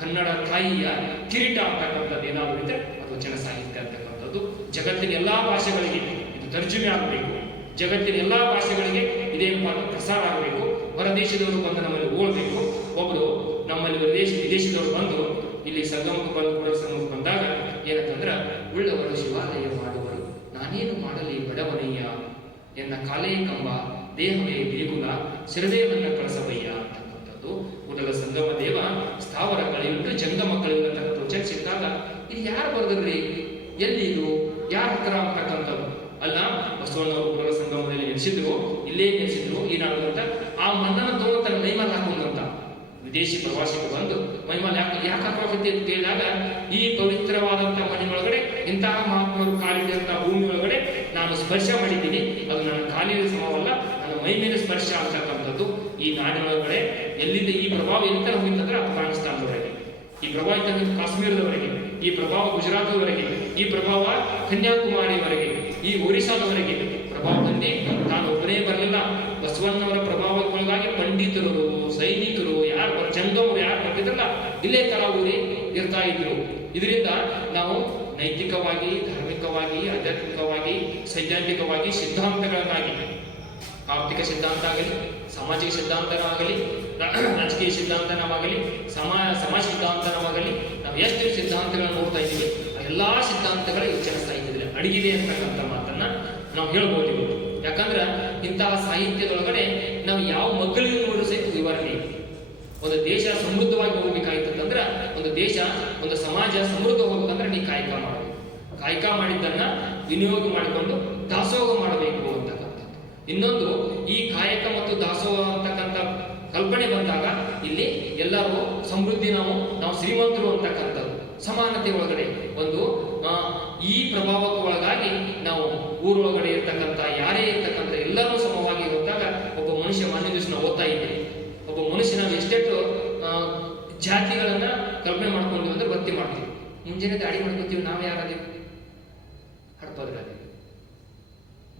ಕನ್ನಡ ತಾಯಿಯ ಕಿರೀಟ ಅಂತಕ್ಕಂಥದ್ದು ಏನಾದರೂ ಇದ್ರೆ ಅದು ವಚನ ಸಾಹಿತ್ಯ ಅಂತಕ್ಕಂಥದ್ದು. ಜಗತ್ತಿನ ಎಲ್ಲಾ ಭಾಷೆಗಳಿಗೆ ಇದು ತರ್ಜುಮೆ ಆಗಬೇಕು. ಜಗತ್ತಿನ ಎಲ್ಲಾ ಭಾಷೆಗಳಿಗೆ ಇದೇನಪ್ಪ ಪ್ರಸಾರ ಆಗಬೇಕು. ಹೊರದೇಶದವರು ಬಂದು ನಮ್ಮಲ್ಲಿ ನಮ್ಮಲ್ಲಿ ವಿದೇಶ ವಿದೇಶದವರು ಬಂದು ಇಲ್ಲಿ ಸಂಗಮಕ್ಕೆ ಬಂದು ಕೂಡ ಸಂಗಮಕ್ಕೆ ಬಂದಾಗ ಏನಂತಂದ್ರೆ, ಉಳ್ಳವರು ಶಿವಾಲಯ ಮಾಡುವರು. ನಾನೇನು ಮಾಡಲಿ ಬಡವನಯ್ಯ ಎನ್ನ ಕಾಲೇ ಕಂಬ, ದೇಹವೇ ದೇಗುಲ ಶಿರದೇವನ್ನ ಕಳಸವಯ್ಯ ಅಂತಕ್ಕಂಥದ್ದು. ಮೊದಲ ಸಂಗಮ ದೇವ ಸ್ಥಾವರ ಕಳೆಯುಂಟು, ಜಂಗಮ ಕಳೆಯುವಂತಹ ಚರ್ಚಿಸಿದಾಗ ಇದು ಯಾರು ಬರೆದ್ರಿ ಎಲ್ಲಿ ಇದು? ಯಾರ ಹತ್ರ ಅಂತಕ್ಕಂಥದ್ದು? ಅಲ್ಲ, ಬಸವಣ್ಣವರು ಮೊದಲ ಸಂಗಮದಲ್ಲಿ ನೆಲೆಸಿದ್ರು, ಇಲ್ಲೇ ನೆಲೆಸಿದ್ರು ನಾಡುವಂತ ಆ ಮನ್ನನ ತಗೊಂಡು ತನ್ನ ವಿದೇಶಿ ಪ್ರವಾಸಿಗರು ಬಂದು ಮೈಮೇಲೆ ಯಾಕೆ ಯಾಕೆ ಹಾಕೋಕತ್ತಿ ಅಂತ ಕೇಳಿದಾಗ ಈ ಪವಿತ್ರವಾದಂತಹ ಮನೆಯೊಳಗಡೆ ಇಂತಹ ಮಹಾತ್ಮರು ಕಾಲಿದಂತಹ ಭೂಮಿ ಒಳಗಡೆ ನಾನು ಸ್ಪರ್ಶ ಮಾಡಿದ್ದೀನಿ. ಅದು ನನ್ನ ಕಾಲಿನ ಸಮವಲ್ಲ, ನನ್ನ ಮೈ ಮೇಲೆ ಸ್ಪರ್ಶ ಆಗ್ತಕ್ಕಂಥದ್ದು. ಈ ನಾಡಿನೊಳಗಡೆ ಎಲ್ಲಿಂದ ಈ ಪ್ರಭಾವ ಎಲ್ಲಿ ಹೋಗಿತ್ತಂದ್ರೆ ಅಫ್ಘಾನಿಸ್ತಾನದವರೆಗೆ. ಈ ಪ್ರಭಾವ ಇತ್ತು ಕಾಶ್ಮೀರದವರೆಗೆ. ಈ ಪ್ರಭಾವ ಗುಜರಾತ್ವರೆಗೆ. ಈ ಪ್ರಭಾವ ಕನ್ಯಾಕುಮಾರಿವರೆಗೆ. ಈ ಒರಿಸ್ಸಾದವರೆಗೆ. ಪ್ರಭಾವ ತಂದಿ ತಾನು ಒಬ್ಬನೇ ಬರಲಿಲ್ಲ. ಬಸವಣ್ಣವರ ಪ್ರಭಾವಕ್ಕೊಳಗಾಗಿ ಪಂಡಿತರು, ಸೈನಿಕರು ಯಾರು ಜಂಗಮರು ಯಾರು ಬರ್ತಿದ್ರಲ್ಲ ಇಲ್ಲೇ ಊರಿ ಇರ್ತಾ ಇದ್ರು ಇದರಿಂದ ನಾವು ನೈತಿಕವಾಗಿ, ಧಾರ್ಮಿಕವಾಗಿ, ಆಧ್ಯಾತ್ಮಿಕವಾಗಿ, ಸೈದ್ಧಾಂತಿಕವಾಗಿ ಸಿದ್ಧಾಂತಗಳನ್ನಾಗಿ ಆರ್ಥಿಕ ಸಿದ್ಧಾಂತ ಆಗಲಿ ಸಾಮಾಜಿಕ ಸಿದ್ಧಾಂತನಾಗಲಿ ರಾಜಕೀಯ ಸಿದ್ಧಾಂತನವಾಗಲಿ, ಸಮಾ, ಸಮಾಜ ಸಿದ್ಧಾಂತನವಾಗಲಿ, ನಾವು ಎಷ್ಟು ಸಿದ್ಧಾಂತಗಳನ್ನು ನೋಡ್ತಾ ಇದ್ದೀವಿ ಎಲ್ಲ ಸಿದ್ಧಾಂತಗಳ ಯೋಚನ ಸಾಹಿತ್ಯದಲ್ಲಿ ಅಡಗಿದೆ ಅಂತಕ್ಕಂಥ ಮಾತನ್ನ ನಾವು ಹೇಳ್ಬೋದು ಇವತ್ತು ಯಾಕಂದ್ರೆ ಇಂತಹ ಸಾಹಿತ್ಯದೊಳಗಡೆ ನಾವು ಯಾವ ಮಕ್ಕಳಿಗೆ ನೋಡಿದ್ರು ಸಹಿತ ವಿವರಣೆ. ಒಂದು ದೇಶ ಸಮೃದ್ಧವಾಗಿ ಹೋಗ್ಬೇಕಾಯ್ತಂದ್ರೆ ಒಂದು ದೇಶ, ಒಂದು ಸಮಾಜ ಸಮೃದ್ಧ ಹೋಗ್ಬೇಕಂದ್ರೆ ನೀ ಕಾಯಕ ಮಾಡಬೇಕು ಕಾಯಕ ಮಾಡಿದ್ದನ್ನ ವಿನಿಯೋಗ ಮಾಡಿಕೊಂಡು ದಾಸೋಹ ಮಾಡಬೇಕು ಅಂತಕ್ಕಂಥದ್ದು. ಇನ್ನೊಂದು, ಈ ಕಾಯಕ ಮತ್ತು ದಾಸೋಹ ಅಂತಕ್ಕಂಥ ಕಲ್ಪನೆ ಬಂದಾಗ ಇಲ್ಲಿ ಎಲ್ಲರೂ ಸಮೃದ್ಧಿ ನಾವು ನಾವು ಶ್ರೀಮಂತರು ಅಂತಕ್ಕಂಥದ್ದು, ಸಮಾನತೆ ಒಳಗಡೆ. ಒಂದು ಈ ಪ್ರಭಾವಕ್ಕೆ ಒಳಗಾಗಿ ನಾವು ಊರೊಳಗಡೆ ಇರ್ತಕ್ಕಂಥ, ಯಾರೇ ಇರ್ತಕ್ಕಂಥ ಎಲ್ಲರೂ ಸಮವಾಗಿ ಹೋದಾಗ ಒಬ್ಬ ಮನುಷ್ಯ ಮಾನ್ಯ ದಿವಸ ಓದ್ತಾ ಇದ್ದೀವಿ ಒಬ್ಬ ಮನುಷ್ಯ ನಾವು ಎಷ್ಟೆಷ್ಟು ಜಾತಿಗಳನ್ನ ಕಲ್ಪನೆ ಮಾಡ್ಕೊಂಡು ಅಂದ್ರೆ ಭರ್ತಿ ಮಾಡ್ತೀವಿ. ಮುಂಜಾನೆ ದಾಡಿ ಮಾಡ್ಕೋತೀವಿ, ನಾವು ಯಾರಾದೀವಿ ಹಡ್ಪದ್ರಲ್ಲಿ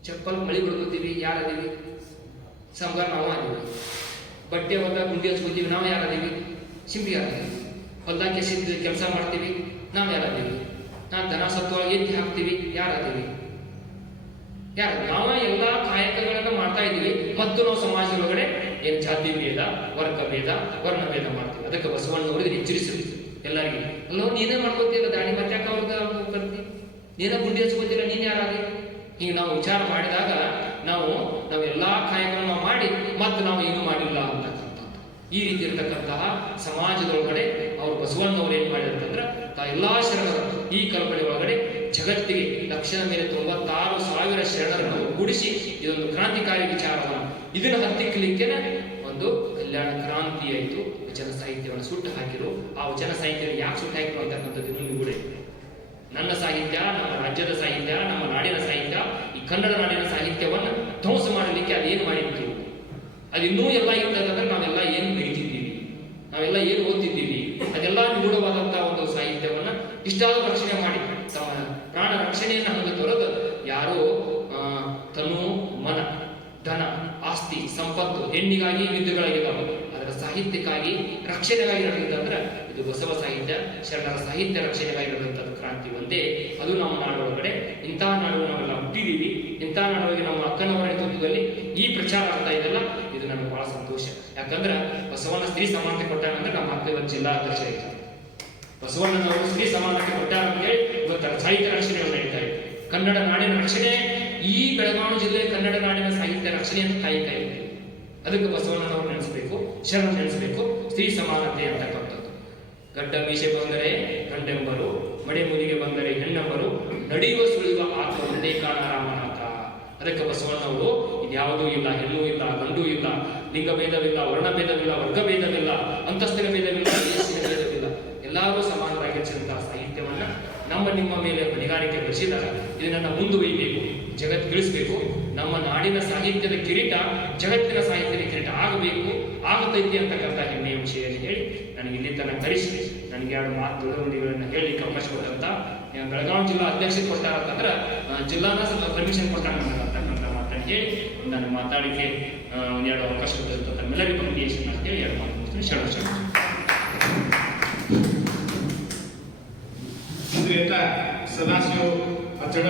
ಚಪ್ಪಲ್ ಮಳಿ ಬಿಡ್ಕೋತೀವಿ ಯಾರಾದೀವಿ ಸಂಬಾರ ನಾವು ಅದೀವಿ. ಬಟ್ಟೆ ಹೊಲ್ದಾಗ ಗುಂಡಿ ಹಚ್ಕೋತೀವಿ, ನಾವು ಯಾರಾದೀವಿ ಸಿಂಪಿ ಯಾರದೀವಿ ಹೊಲ್ದಾಗ ಕೆಸಿದ ಕೆಲಸ ಮಾಡ್ತೀವಿ, ನಾವು ಯಾರಾದೀವಿ ನಾವು ದನ ಸತ್ವ ಎತ್ತಿ ಹಾಕ್ತೀವಿ ಯಾರದೀವಿ ಯಾರು, ನಾವ ಎಲ್ಲಾ ಕಾಯಕಗಳನ್ನು ಮಾಡ್ತಾ ಇದ್ದೀವಿ. ಮತ್ತು ನಾವು ಸಮಾಜದೊಳಗಡೆ ಏನ್ ಜಾತಿ ಭೇದ, ವರ್ಗ ಭೇದ, ವರ್ಣ ಭೇದ ಮಾಡ್ತೀವಿ. ಅದಕ್ಕೆ ಬಸವಣ್ಣವರಿಗೆ ಎಚ್ಚರಿಸಿದ್ರು ಎಲ್ಲರಿಗೆ. ಅಲ್ಲೋ, ನೀನೇ ಮಾಡ್ಕೋತಿಲ್ಲ ದಾಡಿ ಮತ್ತೆ ಯಾಕೆ ಅವ್ರಿಗೆ ಬರ್ತಿ ನೀನೇ ಗುಂಡಿ ಹಚ್ಕೋತಿಲ್ಲ ನೀನ್ ಯಾರಾಗಿ ಈಗ ನಾವು ವಿಚಾರ ಮಾಡಿದಾಗ ನಾವು ನಾವೆಲ್ಲಾ ಕಾಯಕಗಳನ್ನ ಮಾಡಿ, ಮತ್ತೆ ನಾವು ಏನು ಮಾಡಿಲ್ಲ ಅಂತಕ್ಕಂಥದ್ದು. ಈ ರೀತಿ ಇರತಕ್ಕಂತಹ ಸಮಾಜದೊಳಗಡೆ ಅವರು ಬಸವಣ್ಣವ್ರು ಏನ್ ಮಾಡಿದಂತಂದ್ರ ತಾ ಎಲ್ಲಾ ಶರಣರು ಈ ಕಲ್ಪನೆ ಒಳಗಡೆ ಜಗತ್ತಿಗೆ ದಕ್ಷಿಣ ಮೇಲೆ ತೊಂಬತ್ತಾರು ಸಾವಿರ ಶರಣರನ್ನು ಗುಡಿಸಿ ಇದೊಂದು ಕ್ರಾಂತಿಕಾರಿ ವಿಚಾರವನ್ನು ಇದನ್ನ ಹತ್ತಿಕ್ಕಲಿಕ್ಕೆ ಒಂದು ಕಲ್ಯಾಣ ಕ್ರಾಂತಿ ಆಯಿತು. ವಚನ ಸಾಹಿತ್ಯವನ್ನು ಸುಟ್ಟು ಹಾಕಿರು. ಆ ವಚನ ಸಾಹಿತ್ಯ ಯಾಕೆ ಸುಟ್ಟು ಹಾಕಿರು ಅಂತಕ್ಕಂಥದ್ದು ಇದೆ. ನನ್ನ ಸಾಹಿತ್ಯ, ನಮ್ಮ ರಾಜ್ಯದ ಸಾಹಿತ್ಯ, ನಮ್ಮ ನಾಡಿನ ಸಾಹಿತ್ಯ, ಈ ಕನ್ನಡ ನಾಡಿನ ಸಾಹಿತ್ಯವನ್ನು ಧ್ವಂಸ ಮಾಡಲಿಕ್ಕೆ ಅದೇನು ಮಾಡಿತ್ತು? ಅದು ಇನ್ನೂ ಎಲ್ಲ ಇತ್ತಂದ್ರೆ ನಾವೆಲ್ಲ ಏನು ಬೆಳಿತಿದ್ದೀವಿ ನಾವೆಲ್ಲ ಏನು ಓದ್ತಿದ್ದೀವಿ? ಅದೆಲ್ಲ ನಿಗೂಢವಾದಂತಹ ಒಂದು ಸಾಹಿತ್ಯವನ್ನ ಇಷ್ಟಾದ ರಕ್ಷಣೆ ಮಾಡಿ ಪ್ರಾಣ ರಕ್ಷಣೆಯನ್ನು ಹಂಗೆ ತೊರೆದು ಯಾರೋ? ತನು, ಮನ, ಧನ, ಆಸ್ತಿ, ಸಂಪತ್ತು, ಹೆಣ್ಣಿಗಾಗಿ ಯುದ್ಧಗಳಾಗಿದ್ದಾವೆ ಅದರ ಸಾಹಿತ್ಯಕ್ಕಾಗಿ ರಕ್ಷಣೆಗಾಗಿ ನಡೆದಿದ್ದಂದ್ರೆ ಇದು ಬಸವ ಸಾಹಿತ್ಯ, ಶರಣರ ಸಾಹಿತ್ಯ ರಕ್ಷಣೆಗಾಗಿ ನಡೆದಂಥದ್ದು ಕ್ರಾಂತಿ ಒಂದೇ. ಅದು ನಮ್ಮ ನಾಡೊಳಗಡೆ ಇಂತಹ ನಾಡು ನಾವೆಲ್ಲ ಹುಟ್ಟಿದ್ದೀವಿ. ಇಂತಹ ನಾಡೊಳಗೆ ನಮ್ಮ ಅಕ್ಕನವರ ನೇತೃತ್ವದಲ್ಲಿ ಈ ಪ್ರಚಾರ ಆಗ್ತಾ ಇದೆಲ್ಲ ಇದು ನನಗೆ ಬಹಳ ಸಂತೋಷ. ಯಾಕಂದ್ರೆ ಬಸವನ ಸ್ತ್ರೀ ಸಮಾನತೆ ಕೊಟ್ಟಾನಂದ್ರೆ ನಮ್ಮ ಅಕ್ಕ ಜಿಲ್ಲಾಧ್ಯಕ್ಷ ಇದ್ದಾರೆ ಬಸವಣ್ಣನವರು ಸ್ತ್ರೀ ಸಮಾನಕ್ಕೆ ಕೊಟ್ಟಾರ ಅಂತೇಳಿ ಇವತ್ತು ಸಾಹಿತ್ಯ ರಕ್ಷಣೆಯನ್ನು ಹೇಳ್ತಾರೆ ಕನ್ನಡ ನಾಡಿನ ರಕ್ಷಣೆ, ಈ ಬೆಳಗಾವಿ ಜಿಲ್ಲೆ ಕನ್ನಡ ನಾಡಿನ ಸಾಹಿತ್ಯ ರಕ್ಷಣೆಯನ್ನು ಕಾಯ್ತಾ ಇದೆ. ಅದಕ್ಕೆ ಬಸವಣ್ಣನವರು ನೆನೆಸಬೇಕು, ಶರಣ ನೆನೆಸಬೇಕು, ಸ್ತ್ರೀ ಸಮಾನತೆ ಅಂತಕ್ಕಂಥದ್ದು ಗಡ್ಡ ಮೀಸೆ ಬಂದರೆ ಕಂಡೆಂಬರು ಮಡೆ ಮುನಿಗೆ ಬಂದರೆ ಹೆಣ್ಣಂಬರು, ನಡೆಯುವ ಸುಳಿಯುವ ಆತ ಒಂದೇ ಕಾಣ ರಾಮನಾಥ. ಅದಕ್ಕೆ ಬಸವಣ್ಣವರು, ಇದ್ಯಾವುದೂ ಇಲ್ಲ, ಹೆಣ್ಣು ಇಲ್ಲ, ಗಂಡು ಇಲ್ಲ ಲಿಂಗ ಭೇದವಿಲ್ಲ ವರ್ಣ ಭೇದವಿಲ್ಲ ವರ್ಗ ಭೇದವಿಲ್ಲ ಅಂತಸ್ತಿನ ಭೇದವಿಲ್ಲ. ಎಲ್ಲರೂ ಸಮಾನರಾಗಿರ್ತಕ್ಕಂತಹ ಸಾಹಿತ್ಯವನ್ನ ನಮ್ಮ ನಿಮ್ಮ ಮೇಲೆ ಹೊಣೆಗಾರಿಕೆ ವಹಿಸಿದಾಗ ಇದನ್ನ ಮುಂದುವರಿಬೇಕು, ಜಗತ್ ತಿಳಿಸ್ಬೇಕು. ನಮ್ಮ ನಾಡಿನ ಸಾಹಿತ್ಯದ ಕಿರೀಟ ಜಗತ್ತಿನ ಸಾಹಿತ್ಯದ ಕಿರೀಟ ಆಗಬೇಕು, ಆಗತೈತಿ ಅಂತಕ್ಕಂಥ ಹೆಮ್ಮೆಯ ವಿಷಯದಲ್ಲಿ ಹೇಳಿ ನನಗೆ ಇಲ್ಲಿ ತನಕ ಕರೆಸಿ ನನಗೆ ಎರಡು ಮಾತು ಬೆಳವಣಿಗೆಗಳನ್ನ ಹೇಳಿ ಅವಕಾಶ ಕೊಟ್ಟಂತ ಬೆಳಗಾವಿ ಜಿಲ್ಲಾ ಅಧ್ಯಕ್ಷ ಕೊಟ್ಟಾರಂತಂದ್ರೆ ಜಿಲ್ಲಾನ ಸ್ವಲ್ಪ ಪರ್ಮಿಷನ್ ಕೊಟ್ಟಾಗ ಅಂತಕ್ಕಂಥ ಮಾತನ್ನು ಹೇಳಿ ನಾನು ಮಾತಾಡಿಕೆ ಒಂದೆರಡು ಅವಕಾಶ ಕೊಟ್ಟಂತ ಅಂತ ಹೇಳಿ ಎರಡು ಮಾತು. ಶರಣ ಶರಣ. ಸದಾಶಿವ ಕೆ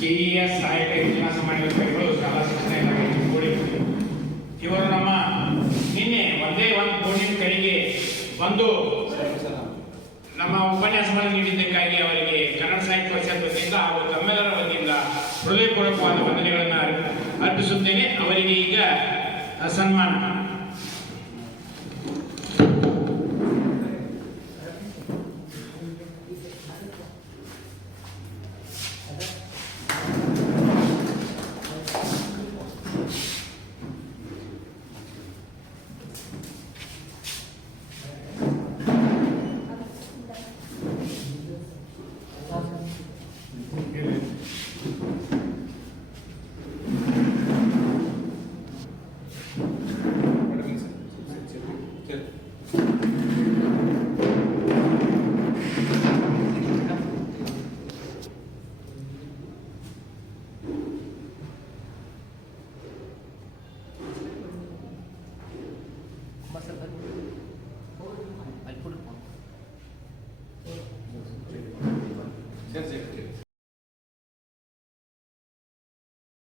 ಕೆಇಎಸ್ ಸಹಾಯಕ ಇತಿಹಾಸ ಸಮಾಜಗಳು ಶಾಲಾ ಶಿಕ್ಷಣ ಇಲಾಖೆ ಕೂಡಿ ಇವರು ನಮ್ಮ ನಿನ್ನೆ ಒಂದೇ ಒಂದು ಕೋಣಿನ ಕಡೆಗೆ ಬಂದು ನಮ್ಮ ಉಪನ್ಯಾಸವನ್ನು ನೀಡಿದ್ದಕ್ಕಾಗಿ ಅವರಿಗೆ ಕನ್ನಡ ಸಾಹಿತ್ಯ ಪರಿಷತ್ ವತಿಯಿಂದ ಹಾಗೂ ತಮ್ಮೆಲ್ಲರ ವತಿಯಿಂದ ಹೃದಯಪೂರ್ವಕವಾದ ವಂದನೆಗಳನ್ನು ಅರ್ಪಿಸುತ್ತೇನೆ. ಅವರಿಗೆ ಈಗ ಸನ್ಮಾನ.